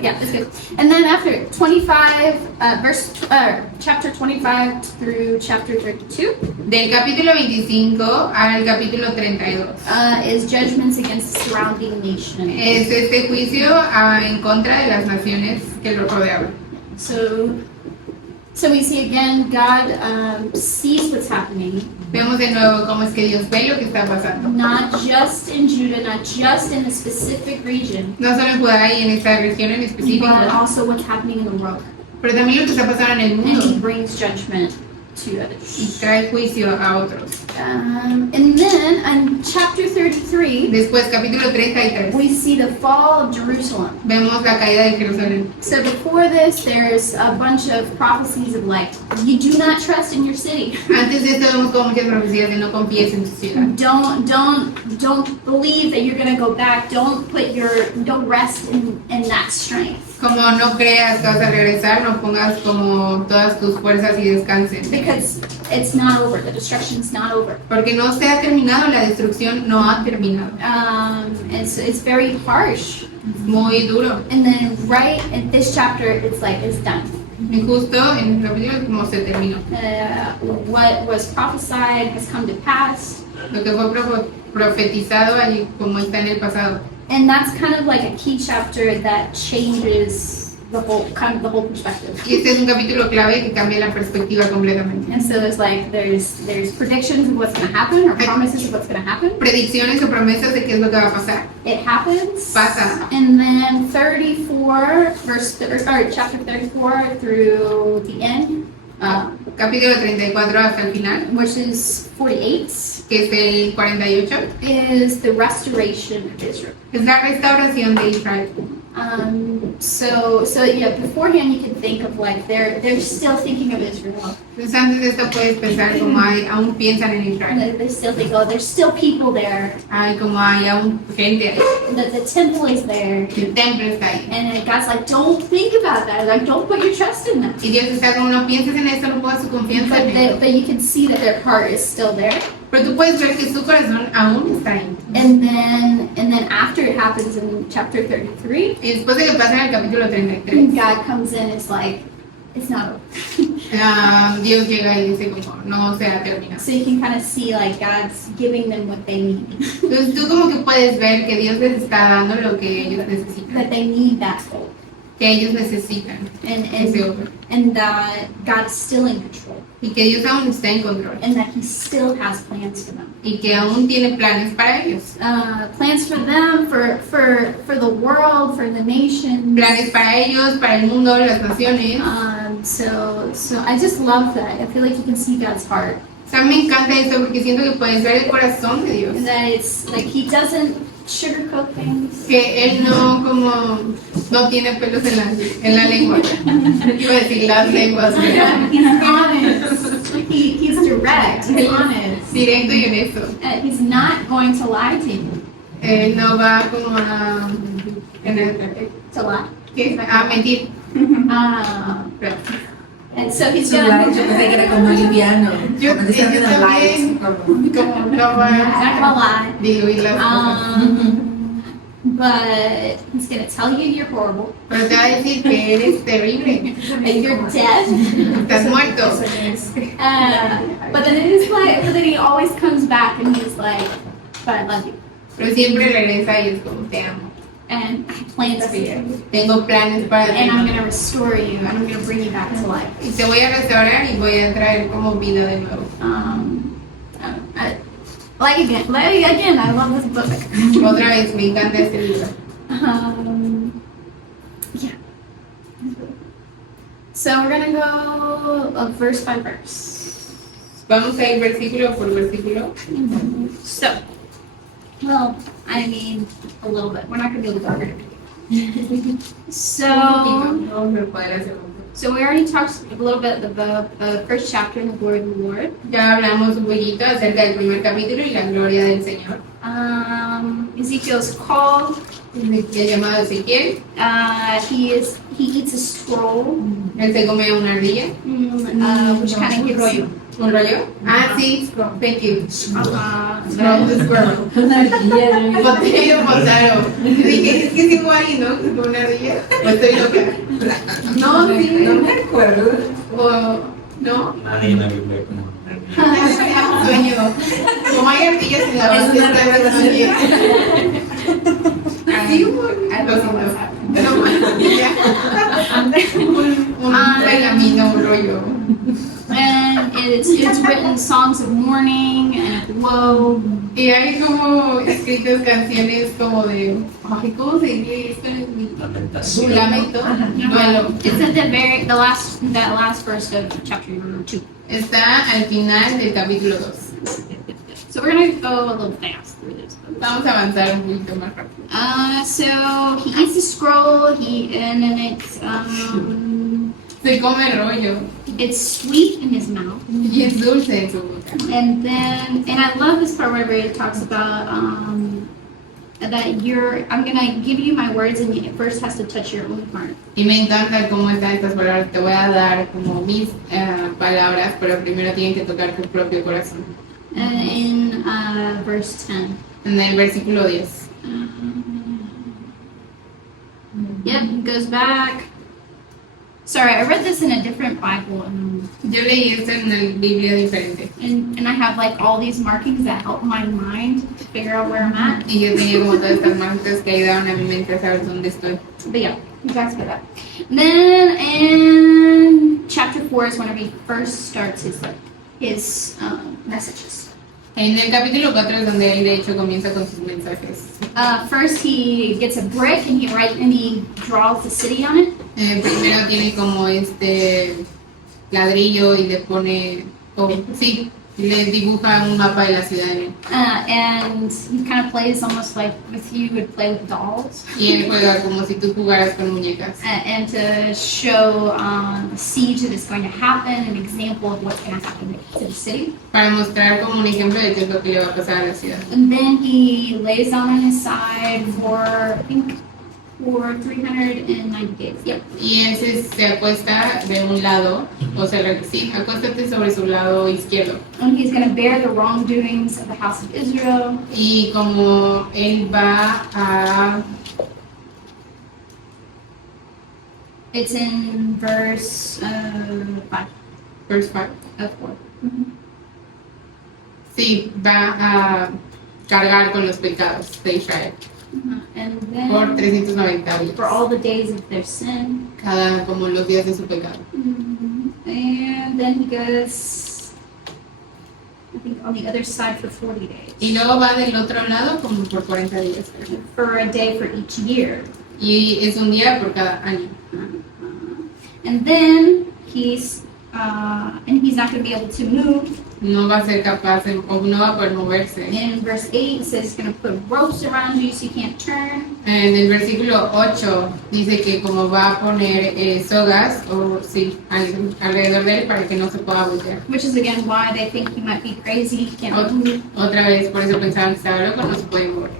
yeah, it's good. And then after 25, chapter 25 through chapter 32 Del capítulo 25 al capítulo 32. is judgments against the surrounding nations. Es este juicio en contra de las naciones que lo rodeaban. So we see again, God sees what's happening, Vemos de nuevo cómo es que Dios ve lo que está pasando. not just in Judah, not just in a specific region, No solo en Judá y en esta región en but específico, also what's happening in the world. pero también lo que está pasando en el And He mundo brings judgment to y others. trae juicio a otros. And then in chapter 33, Después, capítulo 33, we see the fall of Jerusalem. vemos la caída de Jerusalén. So before this, there's a bunch of prophecies of like, you do not trust in your city. Antes de esto vemos como muchas profecías de no confíes en tu ciudad. Don't believe that you're gonna go back. Don't rest in that strength. Como no creas que vas a regresar, no pongas como todas tus fuerzas y descansen. Because it's not over. The destruction's not over. Porque no se ha terminado, la destrucción no ha terminado. It's very harsh. Es muy duro. And then right in this chapter, it's like it's done. Y justo en el capítulo como se terminó. What was prophesied has come to pass. Lo que fue profetizado allí como está en el pasado. And that's kind of like a key chapter that changes the whole perspective. Y este es un capítulo clave que cambia la perspectiva completamente. And so there's predictions of what's going to happen or promises of what's going to happen. Predicciones o promesas de qué es lo que va a pasar. It happens. Pasa. And then chapter 34 through the end, Capítulo 34 hasta el final, which is 48, que es el 48, is the restoration of Israel. es la restauración de Israel. So yeah, beforehand you can think of like they're still thinking of Israel. Entonces antes de esto puedes pensar como aún piensan en Israel. They still think, oh, there's still people there. Como hay aún gente ahí. The temple is there. El templo está ahí. And God's like, don't think about that. Like, don't put your trust in that. Y Dios está como no pienses en esto, no pongas tu confianza en esto. But you can see that their heart is still there. Pero tú puedes ver que su corazón aún está ahí. And then after it happens in chapter 33, Y después de que pasa en el capítulo 33, God comes in, it's like, it's not over. Dios llega y dice como, no se ha terminado. So you can kind of see like God's giving them what they need. Entonces tú como que puedes ver que Dios les está dando lo que ellos necesitan. That they need that hope. Que ellos necesitan ese hogar. And that God is still in control. Y que Dios aún está en control. And that He still has plans for them. Y que aún tiene planes para ellos. Plans for them, for the world, for the nations. Planes para ellos, para el mundo, las naciones. So I just love that. I feel like you can see God's heart. O sea, me encanta esto porque siento que puedes ver el corazón de Dios. And that it's like He doesn't sugarcoat things. Que Él no tiene pelos en la lengua. Iba a decir las lenguas, pero He's honest. He's direct. He's honest. directo y honesto. He's not going to lie to you. Él no va como a To lie. mentir. And so He's Su light, yo pensé que era como liviano. Yo Como decían también. the light, como- Como no not va gonna a lie. diluir las cosas. But He's gonna tell you you're horrible. Pero te va a decir que eres terrible. That you're dead. Estás muerto. But then it is like, but then He always comes back and He's like, but I love you. Pero siempre regresa y es como te amo. And I have plans for you. Tengo planes para And I'm ti. gonna restore you. And I'm gonna bring you back to life. Y te voy a restaurar y voy a traer como vida de nuevo. Again, I love this book. Otra vez, me encanta este libro. Yeah. So we're gonna go verse by verse. Vamos a ir versículo por versículo. So, well, I mean, a little bit. We're not gonna be able to go over it. So Vamos a poder hacer un poco. we already talked a little bit about the first chapter in the glory of the Lord. Ya hablamos un poquito acerca del primer capítulo y la gloria del Señor. Ezekiel's called. El llamado Ezequiel. He eats a scroll, Él se come una ardilla. which kind of gives you. ¿Un rollo? Ah, sí. Thank you. Uh, The squirrel. Botero, botaro. Dije, es que es igual y no, que con una ardilla. O estoy loca. No, sí. No me acuerdo. O, ¿no? Nadie en la Biblia como Un sueño. Como hay ardillas en la Es base, una tal vez revelación. Sí, lo siento. No, un pergamino, un rollo. and it's written songs of mourning and woe. Y hay como escritas canciones como de, ay, ¿cómo se dice esto? Un lamentación. lamento, duelo. It's at that last verse of chapter 2. Está al final del capítulo 2. So we're gonna go a little fast through this. Vamos a avanzar un poquito más rápido. So he eats the scroll. And then Se come el rollo it's sweet in his mouth. y es dulce en su boca. And I love this part where it talks about that I'm gonna give you my words, and it first has to touch your own heart. Y me encanta cómo están estas palabras. Te voy a dar como mis palabras, pero primero tienen que tocar tu propio corazón. In verse 10. En el versículo 10. Yep, it goes back. Sorry, I read this in a different Bible, Yo leí esto en una Biblia diferente. and I have like all these markings that help my mind to figure out where I'm at. Y yo tenía como todas estas marcas que ayudaban a mi mente a saber dónde estoy. But yeah, that's for that. And then in chapter 4 is whenever he first starts his messages. En el capítulo 4 es donde él de hecho comienza con sus mensajes. First, he gets a brick and he draws the city on it. Primero tiene como este ladrillo y le pone, sí, le dibuja un mapa de la ciudad en él. And he kind of plays almost like if you would play with dolls. Y él juega como si tú jugaras con muñecas. And to show the siege that is going to happen, an example of what's going to happen to the city. Para mostrar como un ejemplo de qué es lo que le va a pasar a la ciudad. And then he lays down on his side for, I think, for 390 days. Yep. Y ese se acuesta de un lado, o sea, sí, acuéstate sobre su lado izquierdo. And he's going to bear the wrongdoings of the house of Israel. Y como él va a... It's in verse 5 Verse 5. of 4. Sí, va a cargar con los pecados de Israel And por then 390 días. for all the days of their sin. Cada, como los días de su pecado. And then he goes, I think, on the other side for 40 days. Y luego va del otro lado como por 40 días. For a day for each year. Y es un día por cada año. And then he's not going to be able to move. No va a ser capaz, o no va a poder moverse. In verse 8, it says he's going to put ropes around you so you can't turn. En el versículo 8 dice que como va a poner sogas o sí, alrededor de él para que no se pueda voltear. Which is again why they think he might be crazy. He can't move. Otra vez, por eso pensaban que estaba loco, no se puede mover.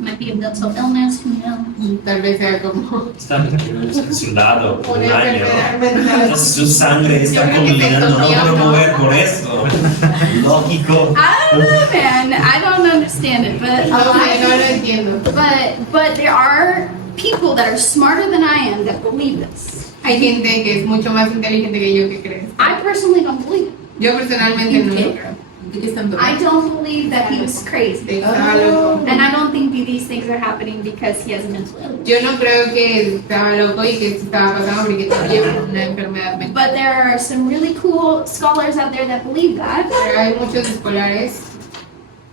Might be a mental illness. Who knows? Tal vez sea como Está censurado por un una año. enfermedad mental. Su sangre está Yo creo que se combinando, no entoció, puedo ¿no? mover por eso. Lógico. I don't know, man. I don't understand it, but No sé, no lo entiendo. but there are people that are smarter than I am that believe this. Hay gente que es mucho más inteligente que yo que cree. I personally don't believe it. Yo personalmente no lo creo. ¿De qué están I don't believe that he was crazy. Estaba loco. And I don't think these things are happening because he has a mental illness. Yo no creo que estaba loco y que estaba pasando porque tenía una enfermedad mental. But there are some really cool scholars out there that believe that. Pero hay muchos escolares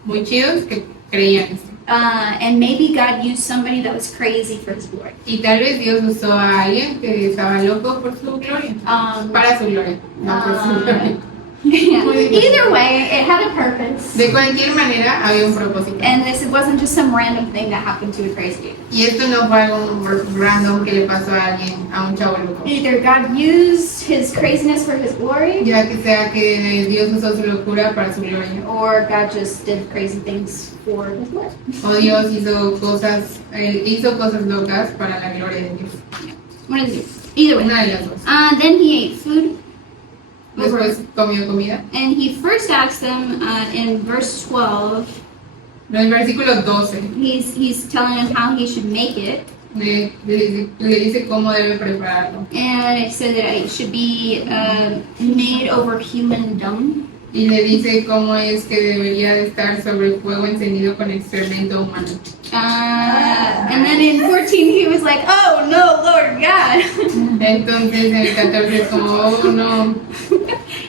muy chidos que creían eso. And maybe God used somebody that was crazy for his glory. Y tal vez Dios usó a alguien que estaba loco por su gloria. Para su gloria, no por su gloria. Either way, it had a purpose. De cualquier manera, había un propósito. And it wasn't just some random thing that happened to a crazy dude. Y esto no fue algo random que le pasó a alguien, a un chavo loco. Either God used his craziness for his glory, Ya que sea que Dios usó su locura para su gloria. or God just did crazy things for his glory. O Dios hizo cosas locas para la gloria de Dios. One of the two. Either way. Una de las dos. Then he ate food. Después comió comida. And he first asked them in verse 12, En el versículo 12 he's telling them how he should make it. le dice cómo debe prepararlo. And it said that it should be made over human dung. Y le dice cómo es que debería de estar sobre el fuego encendido con excremento humano. And then in 14 he was like, oh no, Lord God. Entonces en el 14 es como, oh no,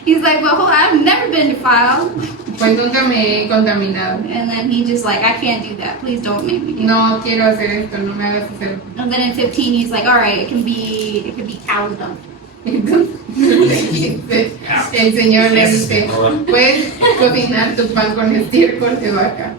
He's like, well, I've never been defiled. pues nunca me he contaminado. And then he just like, I can't do that. Please don't make me do that. No quiero hacer esto, no me hagas hacerlo. And then in 15 he's like, all right, it can be cow's dung. Entonces el Señor le dice, puedes cocinar tu pan con estiércol de vaca.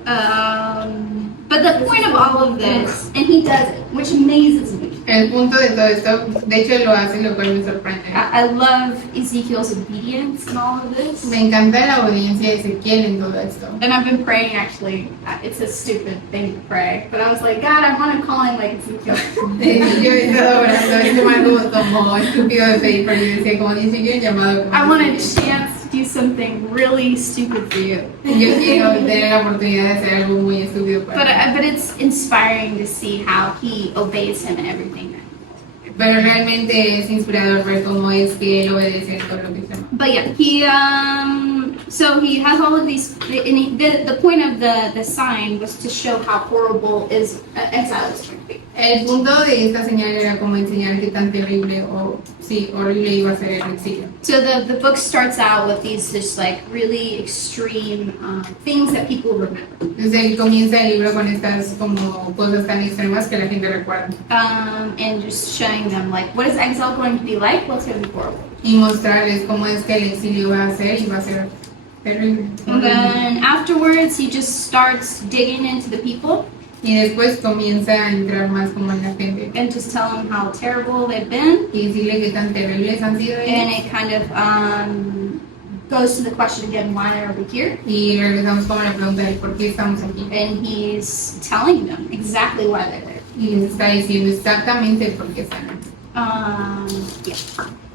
But the point of all of this, and he does it, which amazes me. El punto de todo esto, de hecho lo hace, lo cual me sorprende. I love Ezekiel's obedience in all of this. Me encanta la obediencia de Ezequiel en todo esto. And I've been praying actually, it's a stupid thing to pray, but I was like, God, I want to call him like Ezekiel. Yo he estado orando, es como estúpido de pedir, pero yo decía, como dice yo, llamado. I want a chance to do something really stupid for you. Yo quiero tener la oportunidad de hacer algo muy estúpido para But it's inspiring to see how he obeys him in everything. Pero realmente es inspirador ver cómo es que él obedece en todo lo que se llama. But yeah, he so he has all of these. And the point of the sign was to show how horrible exile is going to be. El punto de esta señal era como enseñar qué tan terrible horrible iba a ser el exilio. So the book starts out with these just like really extreme things that people remember. Entonces él comienza el libro con estas como cosas tan extremas que la gente recuerda. And just showing them like what is exile going to be like? What's going to be horrible. Y mostrarles cómo es que el exilio va a ser y va a ser terrible. And then afterwards, he just starts digging into the people. Y después comienza a entrar más como en la gente And just tell them how terrible they've been. y decirle qué tan terribles han sido And ellos. it kind of goes to the question again, why are we here? Y regresamos con la pregunta de por qué estamos aquí. And he's telling them exactly why they're there. Y les está diciendo exactamente por qué están aquí. Yeah.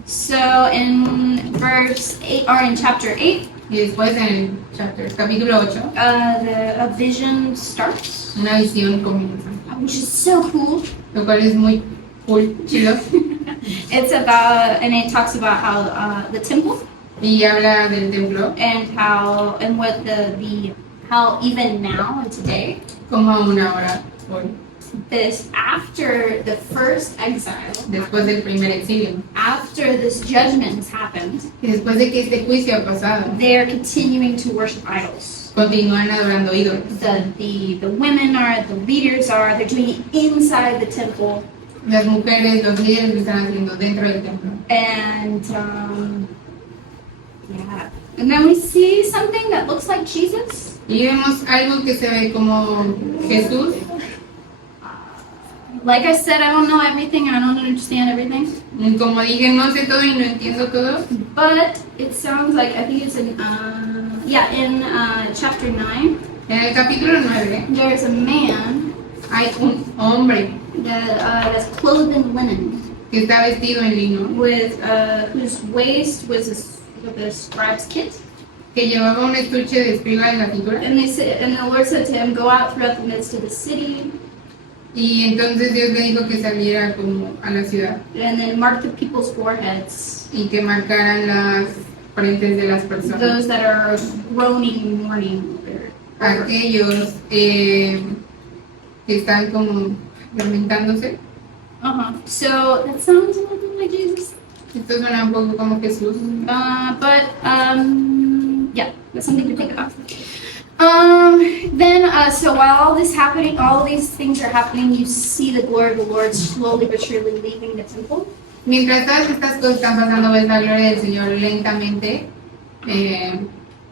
So in verse 8, or in chapter 8, Y después en el capítulo 8, a vision starts, una visión comienza, which is so cool. lo cual es muy cool, chido. It's about, and it talks about how the temple Y habla del templo, and what how even now and today, como a una hora hoy, this after the first exile, después del primer exilio. after this judgment has happened, Y después de que este juicio ha pasado, they're continuing to worship idols. continúan adorando ídolos. The women are, the leaders are, they're doing it inside the temple. Las mujeres, los líderes lo están haciendo dentro del templo. And yeah. And then we see something that looks like Jesus. Y vemos algo que se ve como Jesús. Like I said, I don't know everything and I don't understand everything. Y como dije, no sé todo y no entiendo todo. But it sounds like, I think it's in chapter 9, En el capítulo 9 there's a man hay un hombre that's clothed in linen, que está vestido en lino, with whose waist was the scribe's kit. que llevaba un estuche de escriba en la cintura. And the Lord said to him, "Go out throughout the midst of the city, Y entonces Dios le dijo que saliera como a la ciudad and then mark the people's foreheads, y que marcaran las frentes de las personas. those that are groaning, mourning." Aquellos que están como lamentándose. So that sounds a little bit like Jesus. Esto suena un poco como Jesús. Yeah, that's something to think about. So while all these things are happening, you see the glory of the Lord slowly but surely leaving the temple. Mientras todas estas cosas están pasando, ves la gloria del Señor lentamente,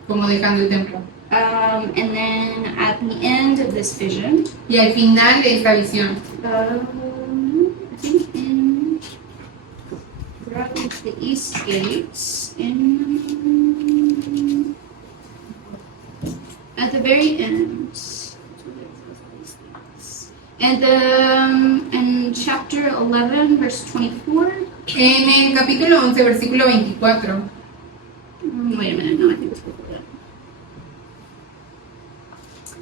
como dejando el templo. And then at the end of this vision, Y al final de esta visión, I think in the east gates, at the very end, and in chapter 11, verse 24. en el capítulo 11, versículo 24, Wait a minute, no, I think it's before that.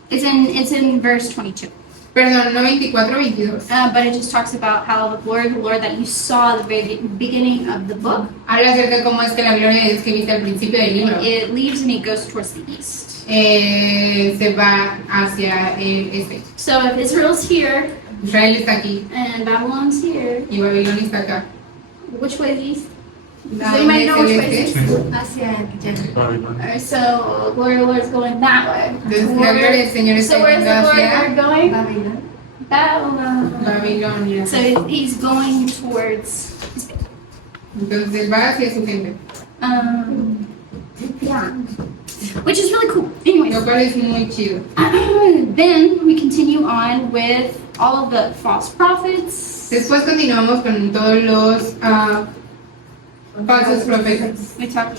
It's in verse 22. perdón, no 24, 22. But it just talks about how the glory of the Lord that you saw at the very beginning of the book, Habla acerca de cómo es que la gloria de Dios que viste al principio del libro it leaves and it goes towards the east. se va hacia el este. So if Israel's here Israel está aquí and Babylon's here, y Babilonia está acá. which way is east? ¿A So you might dónde know es which el way is este? east. Hacia allá. Babilonia. Alright, so glory of the Lord is going that way. Entonces la gloria del Señor está So where's yendo the glory of the hacia Lord going? Babilonia. Babylon. Babilonia. So he's going towards. Entonces él va hacia su gente, Yeah, which is really cool. Anyways, lo cual es muy chido. then we continue on with all of the false prophets. Después continuamos con todos los falsos profetas.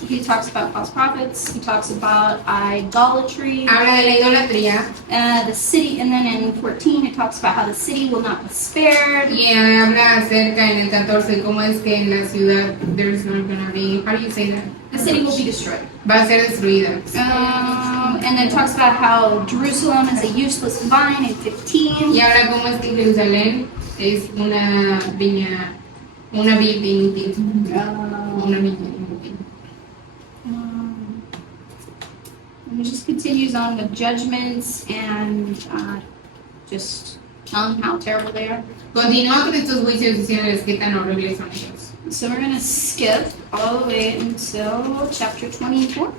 He talks about false prophets. He talks about idolatry. Habla de la idolatría The city, and then in 14 it talks about how the city will not be spared. y habla acerca en el 14 cómo es que en la ciudad there's not gonna be, how do you say that? The city will be destroyed. Va a ser destruida. And then it talks about how Jerusalem is a useless vine in 15. Y habla cómo es que Jerusalén es una viña, una vid inútil. Una viña inútil. And it just continues on with judgments and just telling how terrible they are. Continúa con estos juicios diciéndoles qué tan horribles son ellos. So we're going to skip all the way until chapter 24.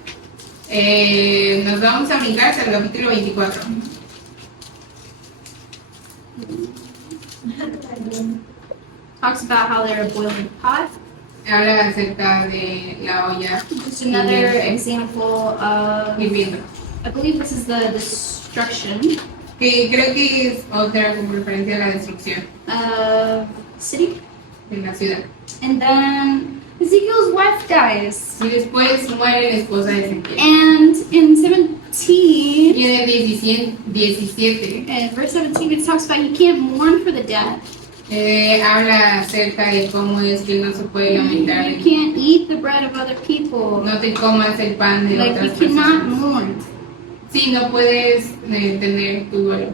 Nos vamos a brincar hasta el capítulo 24. Talks about how they're a boiling pot. Habla acerca de la olla Just another example of, hirviendo. I believe this is the destruction Que creo que es otra como referencia a la destrucción of city. de la ciudad. And then Ezekiel's wife dies. Y después muere la esposa de Ezequiel. And in 17, Y en el 17 in verse 17, it talks about you can't mourn for the dead. habla acerca de cómo es que no se puede lamentar. You can't eat the bread of other people. No te comas el pan de Like, you otras cannot personas. mourn. Sí, no puedes tener tu duelo.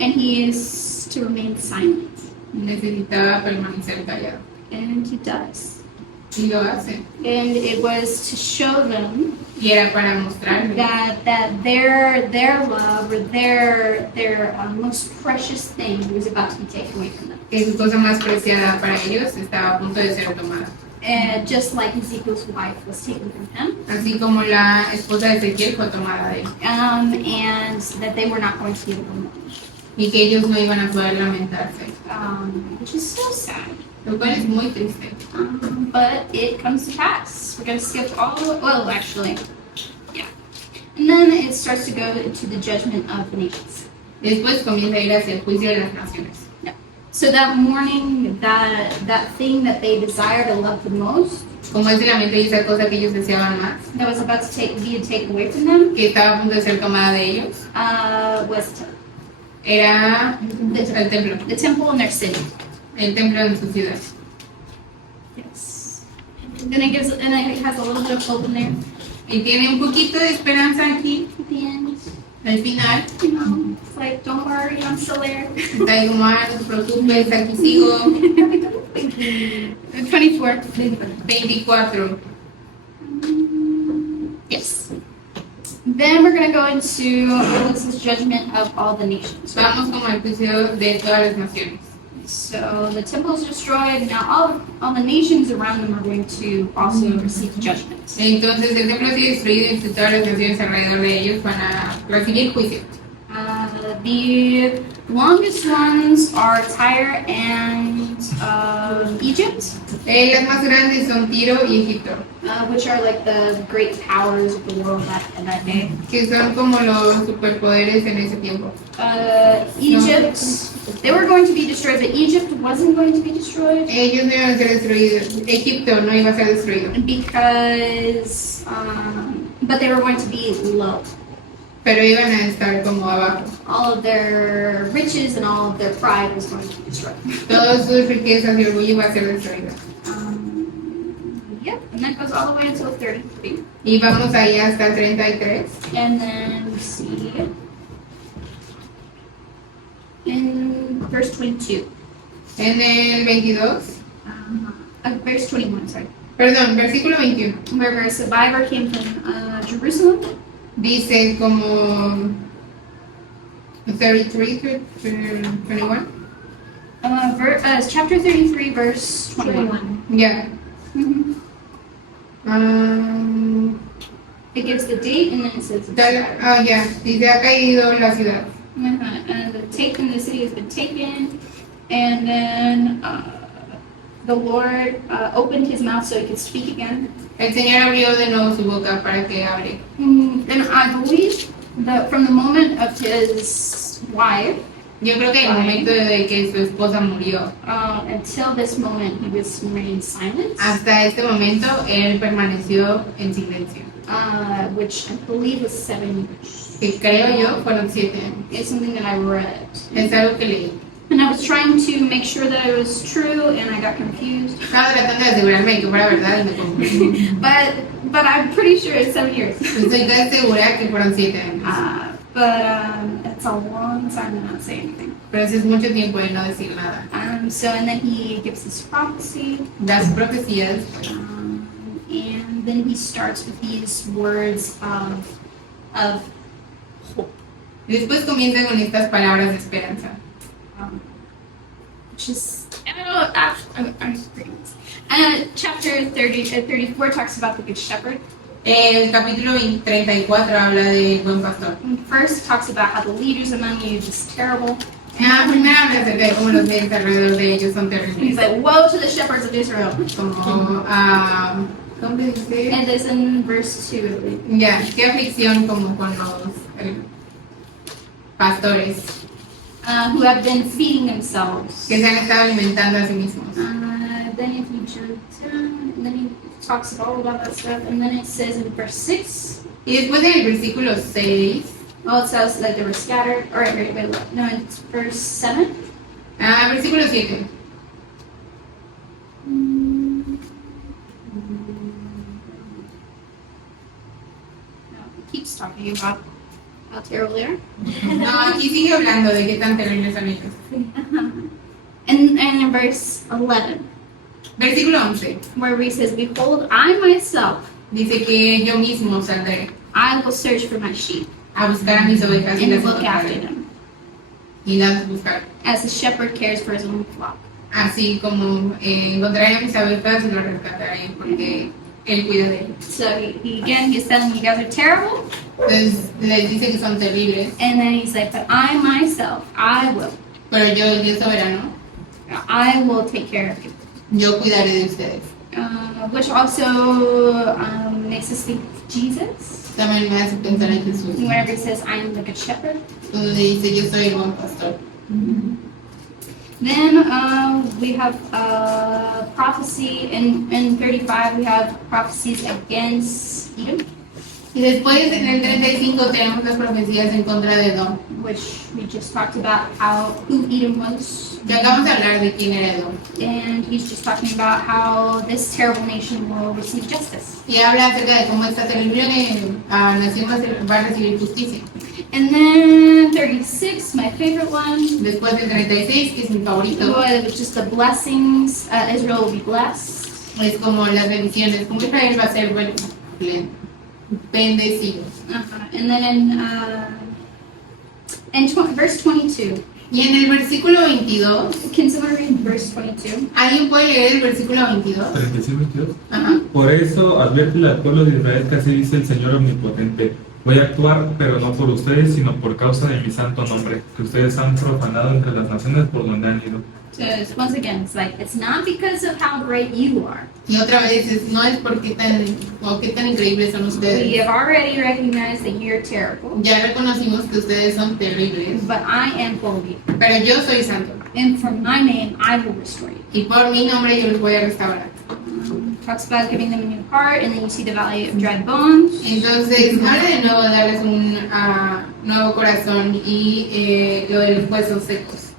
And he is to remain silent. Necesitaba permanecer callado. And he does. Y lo hace. And it was to show them Y era para mostrarles that their love or their most precious thing was about to be taken away from them. que su cosa más preciada para ellos estaba a punto de ser tomada. And just like Ezekiel's wife was taken from him, Así como la esposa de Ezequiel fue tomada de él. and that they were not going to be able to mourn, Y que ellos no iban a poder lamentarse. which is so sad. Lo cual es muy triste. But it comes to pass. We're going to skip all the well, actually, yeah. And then it starts to go into the judgment of the nations. Después comienza a ir hacia el juicio de las naciones. So that mourning, that thing that they desired and loved the most, Como ese lamento y esa cosa que ellos deseaban más, that was about to be taken away from them, que estaba a punto de ser tomada de ellos, was the era el templo. temple in their city. El templo en su ciudad. Yes. And it has a little bit of hope in there Y tiene un poquito de esperanza aquí, at the end. al final. You know, it's like, don't worry, I'm still there. Está ahí como, no te preocupes, aquí sigo. 24. 24. Yes. Then we're going to go into Moses' judgment of all the nations. Vamos como al juicio de todas las naciones. So the temple is destroyed. Now all the nations around them are going to also receive judgment. Entonces el templo sigue destruido y todas las naciones alrededor de ellos van a recibir juicio. The longest ones are Tyre and Egypt, Las más grandes son Tiro y Egipto, which are like the great powers of the world in that day. que son como los superpoderes en ese tiempo. Egypt, they were going to be destroyed, but Egypt wasn't going to be destroyed Ellos no iban a ser destruidos, Egipto no iba a ser destruido, because, but they were going to be low. pero iban a estar como abajo. All of their riches and all of their pride was going to be destroyed. Todas sus riquezas y orgullo iba a ser destruido. Yep, and that goes all the way until 33. Y vamos ahí hasta el 33. And then we see in verse 22, En el 22, verse 21, sorry, perdón, versículo 21, where a survivor came from Jerusalem. dice como 33, 21. Chapter 33, verse 21. Ya. Mhm. It gives the date and then it says Ya, dice ha caído la ciudad. and the city has been taken, and then the Lord opened his mouth so he could speak again. El Señor abrió de nuevo su boca para que hable. And I believe that from the moment of his wife Yo creo que el momento de que su esposa murió until this moment, he was remained silent, hasta este momento, él permaneció en silencio. which I believe was 7 years. Que creo yo fueron 7 años. It's something that I read. Es algo que leí. And I was trying to make sure that it was true, and I got confused. Estaba tratando de asegurarme de que fuera verdad y me confundí. But I'm pretty sure it's 7 years. Estoy casi segura que fueron 7 años. But it's a long time to not say anything. Pero eso es mucho tiempo de no decir nada. So and then he gives this prophecy, Das profecías and then he starts with these words of hope, después comienza con estas palabras de esperanza. which is chapter 34 talks about the good shepherd. El capítulo 34 habla del buen pastor. First talks about how the leaders among you are just terrible. Primero habla acerca de cómo los líderes alrededor de ellos son He's terribles. like, woe to the shepherds of Israel. Como, ¿cómo se dice? And this in verse 2, I believe. Ya, qué aflicción como con los pastores Who have been feeding themselves. que se han estado alimentando a sí mismos. Then if you jump down, and then he talks all about that stuff, and then it says in verse 6, Y después en el versículo 6, Well, it says that they were scattered. All right, wait. No, it's verse 7. Versículo 7. It keeps talking about how terrible they are. No, aquí sigue hablando de qué tan terribles son ellos. And in verse 11, Versículo 11. where he says, "Behold, I myself, Dice que yo mismo saldré I will search for my sheep a buscar a mis ovejas y and las look after encontraré. them, Y las buscaré. as the shepherd cares for his own flock." Así como encontraré a mis abejas y las rescataré porque Él cuida de ellos. So he's telling you guys are terrible, Entonces les dice que son terribles, and then he's like, "But I myself, I will pero yo, el Dios soberano, take care of you." yo cuidaré de ustedes. Which also makes us think of Jesus. También me hace pensar en Jesús, Whenever he says, "I am the good shepherd." donde dice yo soy el buen pastor. Then we have prophecy in 35. We have prophecies against Edom, Y después en el 35 tenemos las profecías en contra de Edom. which we just talked about who Edom was, Ya acabamos de hablar de quién era Edom. and he's just talking about how this terrible nation will receive justice. Y habla acerca de cómo esta terrible nación va a recibir justicia. And then 36, my favorite one, Después del 36, que es mi favorito, was just the blessings. Israel will be blessed. es como las bendiciones, como Israel va a ser bendecido. And then in verse 22, Y en el versículo 22, can someone read verse 22? ¿alguien puede leer el versículo 22? 36, 22. Ajá. Por eso, adviértele al pueblo de Israel que así dice el Señor Omnipotente. Voy a actuar, pero no por ustedes, sino por causa de mi santo nombre, que ustedes han profanado entre las naciones por donde han ido. So once again, it's like, it's not because of how great you are. Y otra vez, no es porque qué tan increíbles son We ustedes. have already recognized that you're terrible, Ya reconocimos que ustedes son terribles, but I am holy, pero yo soy santo. and for my name I will restore you. Y por mi nombre yo los voy a restaurar. Talks about giving them a new heart, and then you see the valley of dry bones. Entonces, habla de nuevo darles un nuevo corazón y lo de los huesos secos.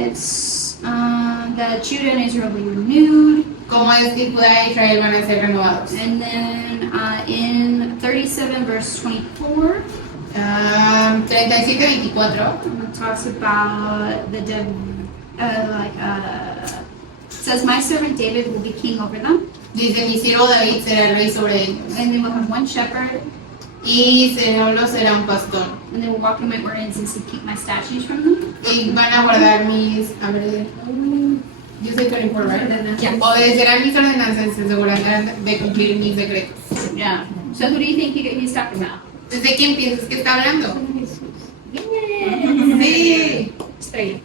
It's that Judah and Israel will be renewed. Cómo es que Judá e Israel van a ser renovados. And then in 37 verse 24, 37-24 it talks about it says, "My servant David will be king over them, dice: mi siervo David será el rey sobre ellos, and they will have one shepherd, y solo será un pastor, and they will walk in my ordinances and keep my statutes from them." y van a guardar yo soy 24, right? Yeah. Obedecerán mis ordenanzas y se asegurarán de cumplir mis decretos. Yeah. So who do you think he's talking about? ¿Desde quién piensas que está hablando? Yeah. Sí, Straight.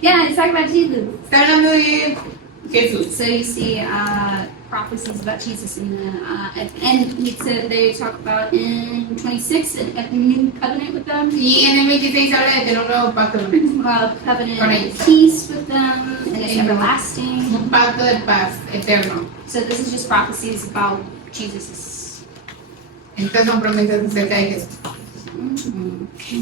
Yeah, he's talking about Jesus. está hablando de Jesús. So you see prophecies about Jesus in the and he said they talk about in 26 a new covenant with them, Y en el 26 habla de tener un nuevo pacto con él. covenant Con of ellos. peace with them, and it's Amen. everlasting. Un pacto de paz eterno. So this is just prophecies about Jesus. Estas son promesas acerca de Jesús.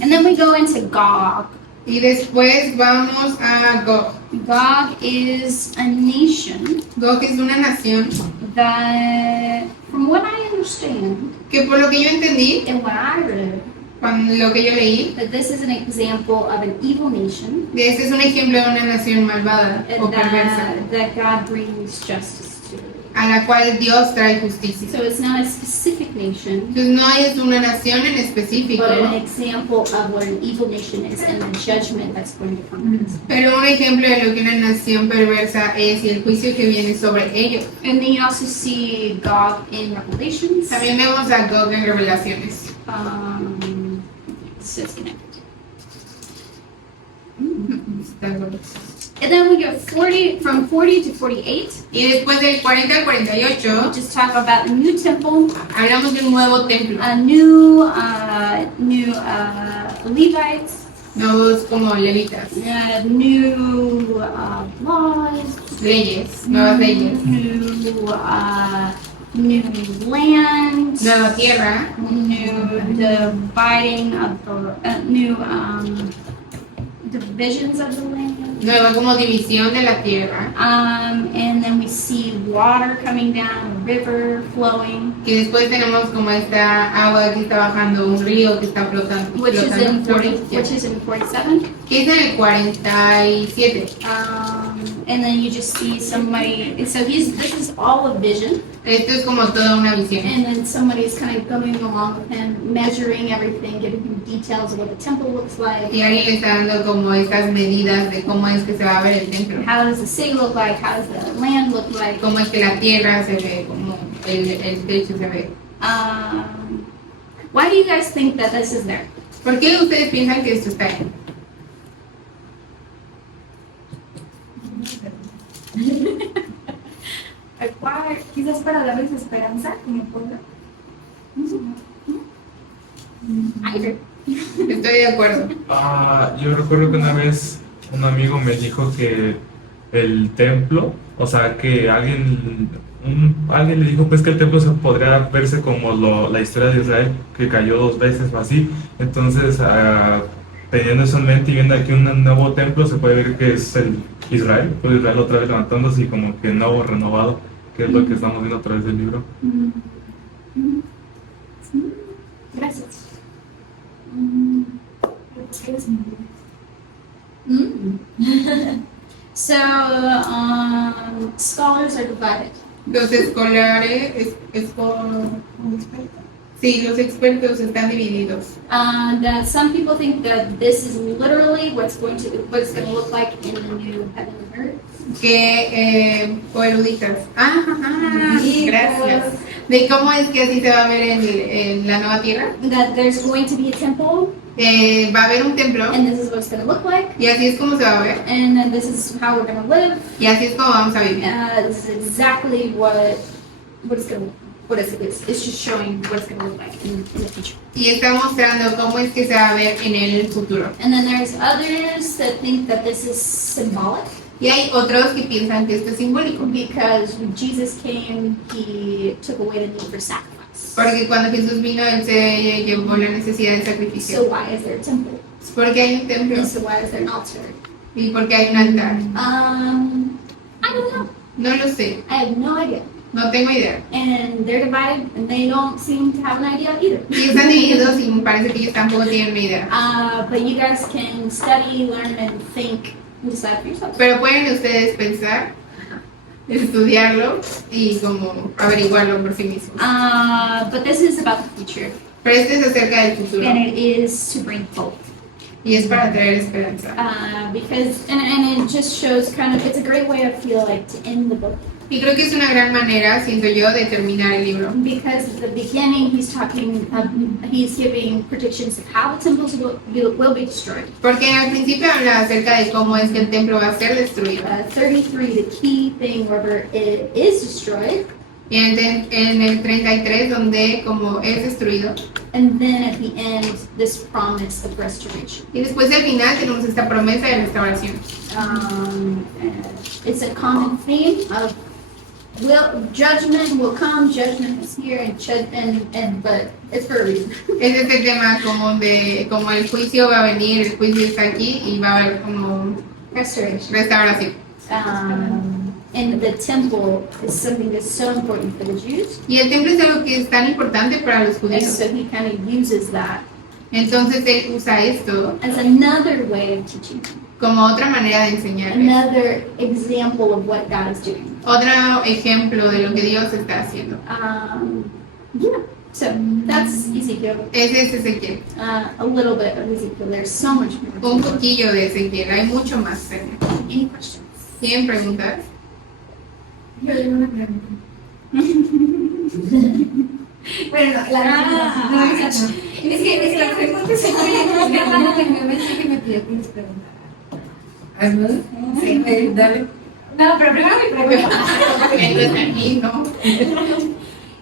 And then we go into Gog. Y después vamos a Gog. Gog is a nation Gog es una nación that, from what I understand que, por lo que yo entendí, and what I read, con lo que yo leí, that this is an example of an evil nation este es un ejemplo de una nación malvada o perversa, that God brings justice to. a la cual Dios trae justicia. So it's not a specific nation, Entonces no es una nación en específico, but an example of what an evil nation is and the judgment that's going to come against it. pero un ejemplo de lo que una nación perversa es y el juicio que viene sobre ellos. And then you also see Gog in Revelations. También vemos a Gog en Revelaciones. So it's connected. Está Gog. And then we go from 40 to 48. Y después del 40 al 48 We just talk about a new temple, hablamos de un nuevo templo, a new Levites, nuevos como levitas, new laws, leyes, nuevas leyes, new land, nueva tierra, new dividing of the new divisions of the land. nueva como división de la tierra. And then we see water coming down, a river flowing, Y después tenemos como esta agua que está bajando, un río que está flotando. which is in 47. 47. Que es en el 47. And then you just see somebody. So this is all a vision, Esto es como toda una visión. and then somebody's kind of going along with him, measuring everything, giving him details of what the temple looks like. Y alguien le está dando como estas medidas de cómo es que se va a ver el templo. How does the city look like? How does the land look like? Cómo es que la tierra se ve, como el techo se ve. Why do you guys think that this is there? ¿Por qué ustedes piensan que esto está ahí? Quizás para darles esperanza, como pueblo. I agree. Estoy de acuerdo. Yo recuerdo que una vez un amigo me dijo que el templo, o sea, que alguien le dijo pues que el templo se podría verse como la historia de Israel, que cayó 2 veces o así. Entonces, teniendo eso en mente y viendo aquí un nuevo templo, se puede ver que es el Israel, pues Israel otra vez levantándose y como que nuevo, renovado, que es lo que estamos viendo a través del libro. Gracias. So, scholars are divided. Los escolares, sí, los expertos están divididos. And some people think that this is literally what it's going to look like in the new heaven and earth. O eruditas. Gracias. De cómo es que así se va a ver en la nueva tierra. That there's going to be a temple, Va a haber un templo and this is what it's going to look like, y así es como se va a ver and then this is how we're going to live. y así es como vamos a vivir. This is exactly what it's going to. What is it? It's just showing what it's going to look like in the future. Y está mostrando cómo es que se va a ver en el futuro. And then there's others that think that this is symbolic. Y hay otros que piensan que esto es simbólico. Because when Jesus came, he took away the need for sacrifice. Porque cuando Jesús vino, Él se llevó la necesidad de So sacrificio. why is there a temple? Porque hay un templo And so why is there an altar? y porque hay un altar. I don't know. No lo sé, I have no idea. no tengo idea. And they're divided, and they don't seem to have an idea either. Y están divididos y me parece que ellos tampoco tienen una idea. But you guys can study, learn, and think, and decide for yourselves. Pero pueden ustedes pensar, estudiarlo y como averiguarlo por sí mismos. But this is about the future, Pero este es acerca del futuro and it is to bring hope. y es para traer esperanza. Because and it just shows kind of, it's a great way, I feel like, to end the book. Y creo que es una gran manera, siento yo, de terminar el libro. Because at the beginning, he's giving predictions of how the temples will be destroyed. Porque al principio habla acerca de cómo es que el templo va a ser destruido. 33, the key thing, wherever it is destroyed, Y en el 33, donde como es destruido. and then at the end, this promise of restoration. Y después al final tenemos esta promesa de restauración. It's a common theme of judgment will come, judgment is here, and but it's for a reason. Es este tema común de como el juicio va a venir, el juicio está aquí y va a haber como Restoration. restauración. And the temple is something that's so important for the Jews, Y el templo es algo que es tan importante para los and judíos. so he kind of uses that Entonces él usa esto as another way of teaching, como otra manera de enseñarles. another example of what God is doing. Otro ejemplo de lo que Dios está haciendo. Yeah, so that's Ezekiel. Ese es Ezequiel. A little bit of Ezekiel. There's so much more. Un poquillo de Ezequiel. Hay mucho más. Any questions? ¿Tienen preguntas? Yo tengo una pregunta. Bueno, no, es que la pregunta es que mi hermano me mensaje que me pidió que les preguntara. Sí, dale. No, pero primero mi pregunta. Él no está aquí, ¿no?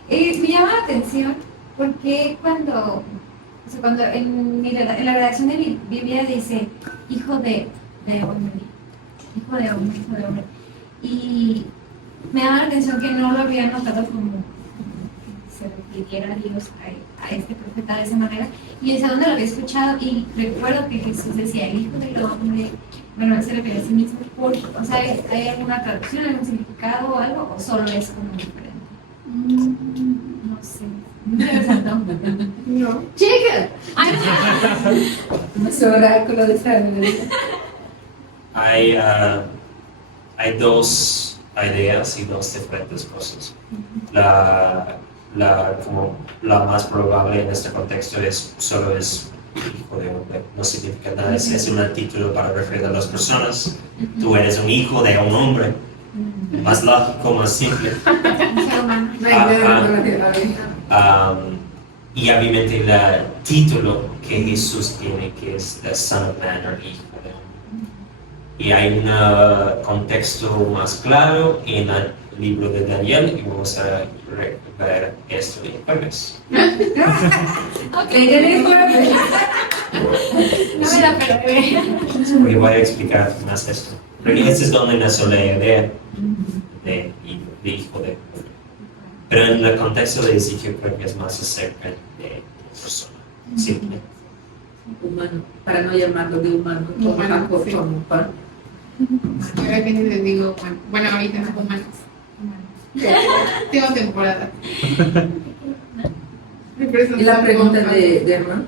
Me llama la atención porque cuando en la redacción de mi Biblia dice hijo de hombre, hijo de hombre, hijo de hombre. Y me llama la atención que no lo había notado como que se refiriera a Dios a este profeta de esa manera. Y es a donde lo había escuchado y recuerdo que Jesús decía, el Hijo del Hombre, bueno, él se refiere a sí mismo, o sea, ¿hay alguna traducción, algún significado o algo? ¿O solo es como diferente? No sé. No. ¡Chica! ¡Ay, Nuestro oráculo de sabiduría. Hay dos ideas y dos diferentes cosas. Como la más probable en este contexto es solo es hijo de hombre, no significa nada, es un título para referir a las personas. Tú eres un hijo de un hombre, más lógico, más simple. un ser humano. Y obviamente el título que Jesús tiene, que es the Son of Man, o Hijo de Hombre. Y hay un contexto más claro en el libro de Daniel, y vamos a ver esto en jueves. Ok, no me la perdí. Y voy a explicar más esto. Porque este es donde nació la idea de hijo de hombre. Pero en el contexto de Ezequie creo que es más acerca de persona, simple. Humano, para no llamarlo de humano, Humano, como sí. como pan. Yo de repente les digo, bueno, ahorita no humanos. Tengo temporada. Y la pregunta de hermano.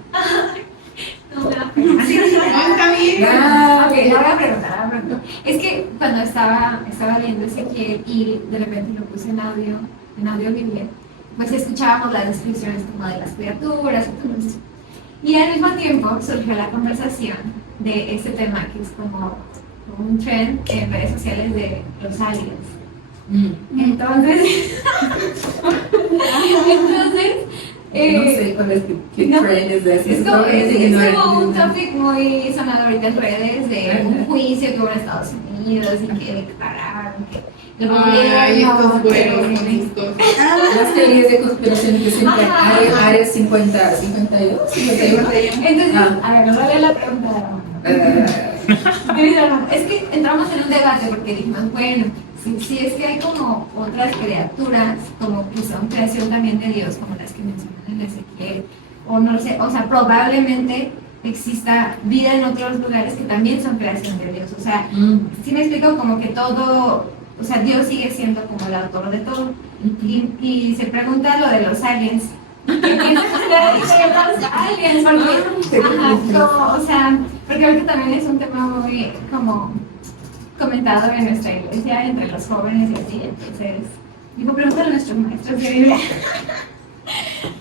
No me la perdí. Sí, No, está bien. Ok, la voy a preguntar. Es que cuando estaba leyendo Ezequiel y de repente lo puse en audio Biblia, pues escuchábamos las descripciones como de las criaturas y todo eso. Y al mismo tiempo surgió la conversación de este tema que es como un trend en redes sociales de los aliens. Entonces, No sé cuál es qué no, trend es de es como un topic muy sonado ahorita en redes de un juicio que hubo en Estados Unidos y que declararon que el Ay, estos gobierno fueron chicos. las teorías de conspiración que siempre Ajá. hay área 50, 52, 51. Entonces, Ah. a ver, no vale la pregunta. Es que entramos en un debate porque dijimos, bueno, si es que hay como otras criaturas, como que son creación también de Dios, como las que mencionan en Ezequiel, o no sé, o sea, probablemente exista vida en otros lugares que también son creación de Dios. O sea, si me explico, como que todo, o sea, Dios sigue siendo como el autor de todo. Y se pregunta lo de los aliens. ¿Qué piensan ustedes de los aliens? Porque, o sea, porque ahorita también es un tema muy como comentado en nuestra iglesia, entre los jóvenes y así, entonces, digo, pregúntale a nuestros maestros de Biblia.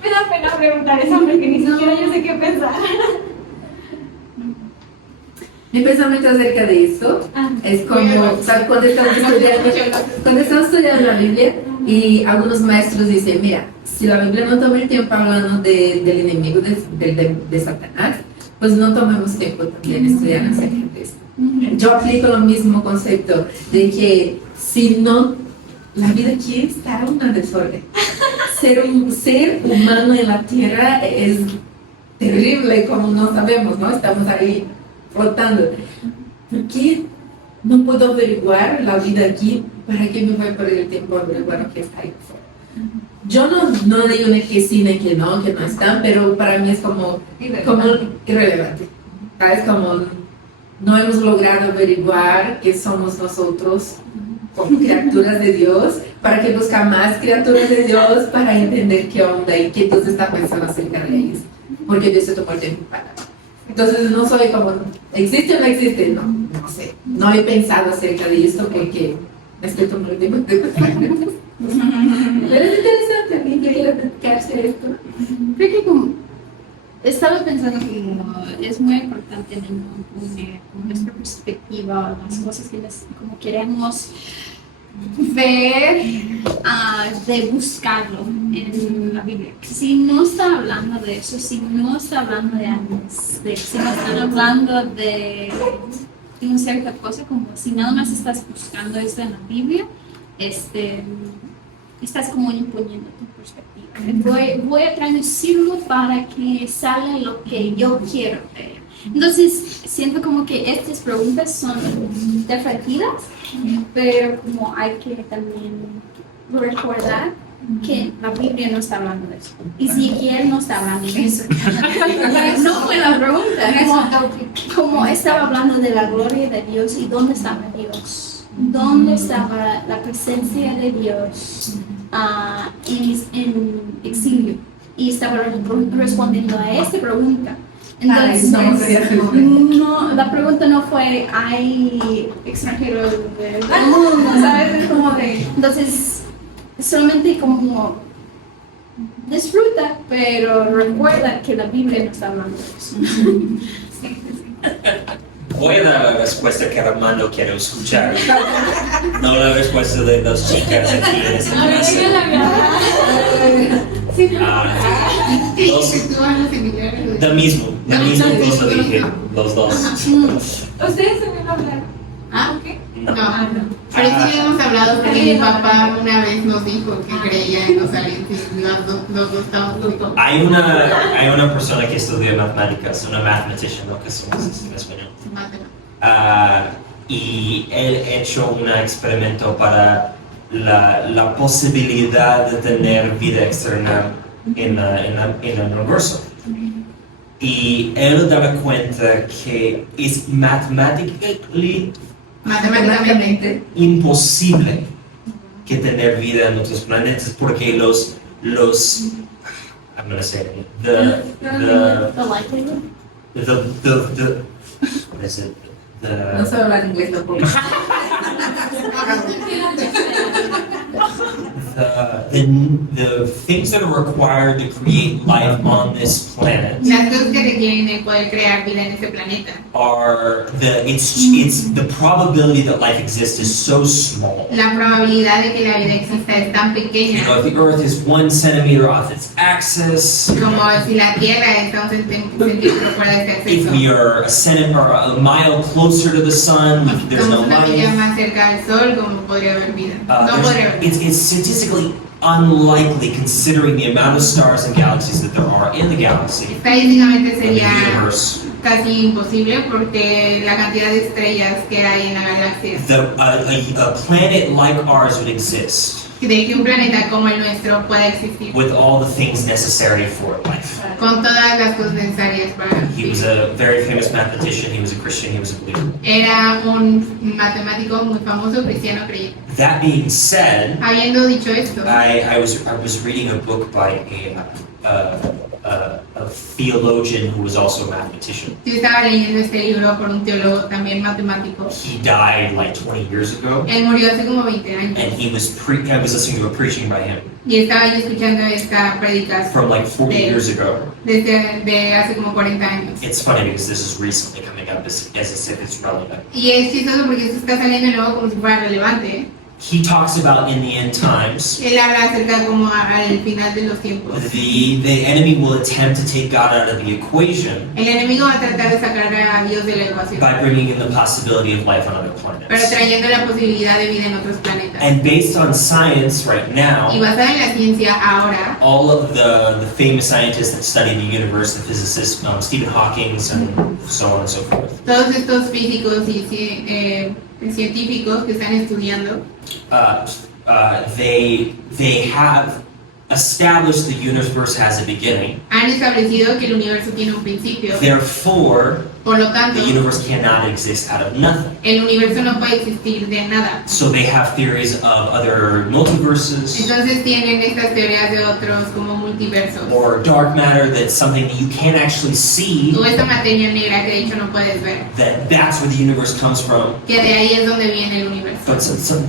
Me da pena preguntar eso porque ni siquiera yo sé qué pensar. Mi pensamiento acerca de eso es como, ¿sabes? Cuando estamos estudiando la Biblia y algunos maestros dicen, mira, si la Biblia no toma el tiempo hablando del enemigo, de Satanás, pues no tomemos tiempo también estudiando acerca de esto. Yo aplico lo mismo concepto de que si no, la vida aquí está una desorden. Ser un ser humano en la tierra es terrible, como no sabemos, ¿no? Estamos ahí flotando. ¿Por qué no puedo averiguar la vida aquí? ¿Para qué me voy a perder el tiempo averiguar lo que está ahí afuera? Yo no digo ni que sí ni que no están, pero para mí es como irrelevante. ¿Sabes? Como no hemos logrado averiguar qué somos nosotros como criaturas de Dios, para que buscar más criaturas de Dios para entender qué onda y qué Dios está pensando acerca de ellos, porque Dios se tomó el tiempo para. Entonces no soy como, ¿existe o no existe? No sé, no he pensado acerca de esto porque me estoy tomando el tiempo de pensar. Pero es interesante, alguien que quiera dedicarse a esto. Creo que como estaba pensando que es muy importante poner nuestra perspectiva, las cosas que como queremos ver, de buscarlo en la Biblia. Si no está hablando de eso, si no está hablando de aliens, si no están hablando de una cierta cosa, como si nada más estás buscando esto en la Biblia, estás como imponiendo tu perspectiva. Voy a traducirlo para que salga lo que yo quiero ver. Entonces, siento como que estas preguntas son divertidas, pero como hay que también recordar que la Biblia no está hablando de eso. Y Ezequiel no está hablando de eso. No fue la pregunta. Como estaba hablando de la gloria de Dios y dónde estaba Dios. ¿Dónde estaba la presencia de Dios en exilio? Y estaba respondiendo a esta pregunta. Entonces, no, la pregunta no fue, ¿hay extranjeros del mundo? ¿Sabes? Como de, entonces, solamente como disfruta, pero recuerda que la Biblia no está hablando de eso. Voy a dar la respuesta que Armando quiere escuchar, no la respuesta de las chicas aquí en esta clase. Lo mismo cosa dije, los dos. ¿Ustedes también hablaron? ¿Ok? No. Pero sí hemos hablado porque mi papá una vez nos dijo que creía en los aliens y los dos estamos juntos. Hay una persona que estudia matemáticas, una mathematician, ¿no? Que somos en español. Y él ha hecho un experimento para la posibilidad de tener vida externa en el universo. Y él daba cuenta que es matemáticamente imposible que tener vida en otros planetas porque los I'm gonna say it, the what is it? No sé hablar inglés tampoco. The things that are required to create life on this planet Las cosas que requieren de poder crear vida en este planeta. are the probability that life exists is so small. La probabilidad de que la vida exista es tan You pequeña know, if the Earth is 1 centimeter off its axis, como si la Tierra está un centímetro fuera de este if we acceso. are a mile closer to the sun, there's no Estamos una milla life. más cerca al Sol, como podría haber vida. No podría haber vida. It's statistically unlikely considering the amount of stars and galaxies that there are in the galaxy, Estadísticamente in the sería universe. casi imposible porque la cantidad de estrellas que hay en la galaxia. A planet like ours would exist De que un planeta como el nuestro pueda existir with all the things necessary for life. con todas las cosas necesarias para He was vivir. a very famous mathematician, he was a Christian, he was a believer. Era un matemático muy famoso, cristiano creyente. That being said, Habiendo dicho esto, I was reading a book by a theologian who was also a mathematician. yo estaba leyendo este libro por un teólogo también matemático. He died like 20 years ago, Él murió hace como 20 años and I was listening to a preaching by him y estaba yo escuchando esta predicación from like 40 years ago. de hace como 40 años. It's funny because this is recently coming up as if it's relevant. Y es chistoso porque esto está saliendo luego como si fuera relevante. He talks about in the end times, Él habla acerca como al final de los tiempos. the enemy will attempt to take God out of the equation El enemigo va a tratar de sacar a Dios de la ecuación, by bringing in the possibility of life on other pero planets. trayendo la posibilidad de vida en otros planetas. And based on science right Y now, basada en la ciencia ahora, all of the famous scientists that study the universe, the physicists, Stephen Hawking, and so on and so forth, todos estos físicos y científicos que están estudiando, they have established the universe has a beginning. han establecido que el universo tiene un principio. Therefore, Por lo tanto, the universe cannot exist out of nothing. el universo no puede existir de nada. So they have theories of other multiverses Entonces tienen estas teorías de otros como multiversos. or dark matter, that's something that you can't actually see, O esta materia negra que de hecho no puedes ver. that's where the universe comes from. Que de ahí es donde viene el universo. But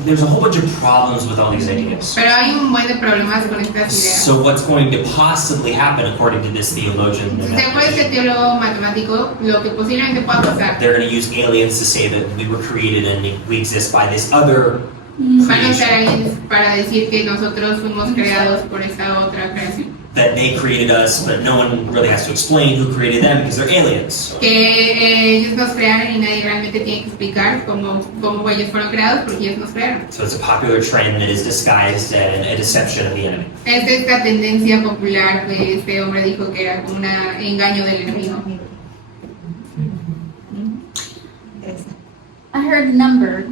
there's a whole bunch of problems with all these ideas. Pero hay un buen de problemas con estas ideas. So what's going to possibly happen, according to this theologian, Según este teólogo matemático, lo que posiblemente pueda pasar, they're going to use aliens to say that we were created and we exist by this other van a usar creation, aliens para decir que nosotros fuimos creados por esta otra creación. that they created us, but no one really has to explain who created them because they're aliens. Que ellos nos crearon y nadie realmente tiene que explicar cómo ellos fueron creados porque ellos nos crearon. So it's a popular trend that is disguised as a deception of the enemy. Es esta tendencia popular que este hombre dijo que era como un engaño del enemigo. I heard number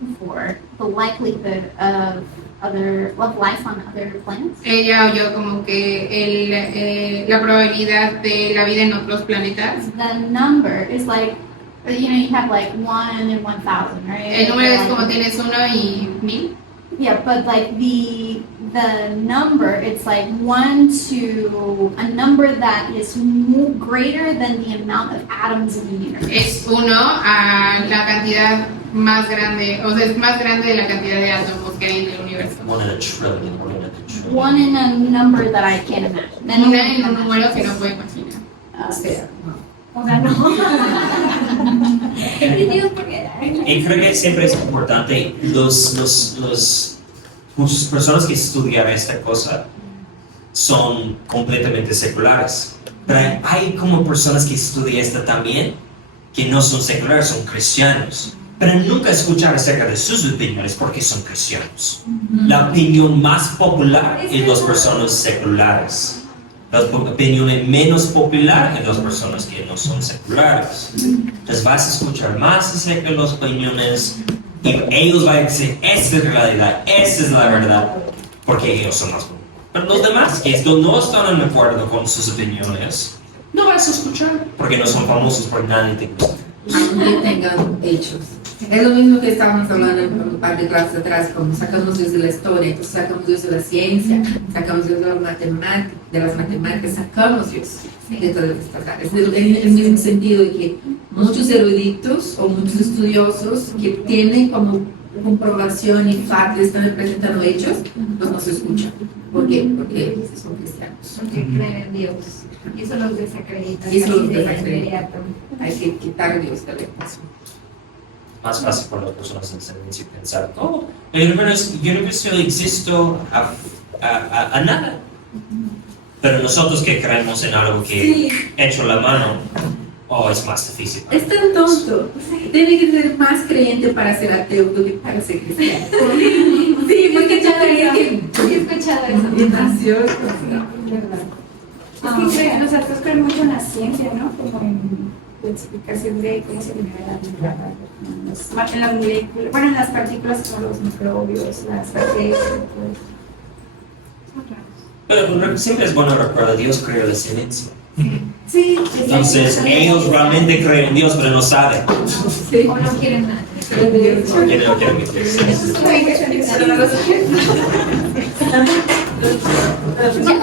before, the likelihood of life on other planets. Ella oyó como que la probabilidad de la vida en otros planetas. The number is like, you have like 1 in 1,000, right? El número es Like, como tienes 1 y 1000. yeah, but like the number, it's like 1 to a number that is greater than the amount of atoms in the universe. Es 1 a la cantidad más grande, o sea, es más grande de la cantidad de átomos que hay en el universo. 1 in a trillion, 1 in a trillion. 1 in a number that I can't imagine. Una en un número que no puedo imaginar. O sea, O sea, no. Y creo que siempre es importante las personas que estudian esta cosa son completamente seculares. Pero hay como personas que estudian esta también que no son seculares, son cristianos. Pero nunca escuchar acerca de sus opiniones porque son cristianos. La opinión más popular es las personas seculares. La opinión menos popular es las personas que no son seculares. Entonces vas a escuchar más acerca de las opiniones y ellos van a decir, esta es la realidad, esta es la verdad, porque ellos son más populares. Pero los demás que no están de acuerdo con sus opiniones, no vas a escuchar, porque no son famosos por nadie te gusta. aunque tengan hechos. Es lo mismo que estábamos hablando en un par de clases atrás, como sacamos desde la historia, entonces sacamos desde la ciencia, sacamos desde las matemáticas, sacamos Dios de todas estas áreas. En el mismo sentido de que muchos eruditos o muchos estudiosos que tienen como comprobación y factos, están presentando hechos, pues no se escuchan. ¿Por qué? Porque son cristianos. Porque creen en Dios. Y eso los desacredita. Y eso los casi de desacredita. inmediato. Hay que quitar a Dios de la ecuación. Más fácil para las personas en silencio pensar, oh, el universo existe a nada. Pero nosotros que creemos en algo que hecho a la mano, es más difícil. Es tan tonto. Tiene que ser más creyente para ser ateo que para ser cristiano. Sí, porque tú crees que He escuchado eso. nació. Es que nosotros creemos mucho en la ciencia, ¿no? Como en la explicación de cómo se genera la vida, en las moléculas, bueno, en las partículas como los microbios, las bacterias, todo eso. Pero siempre es bueno recordar, Dios creó el silencio. Sí, Entonces, ellos realmente creen en Dios, pero no saben. Sí. o no quieren nada. Porque no quieren meterse. Eso es muy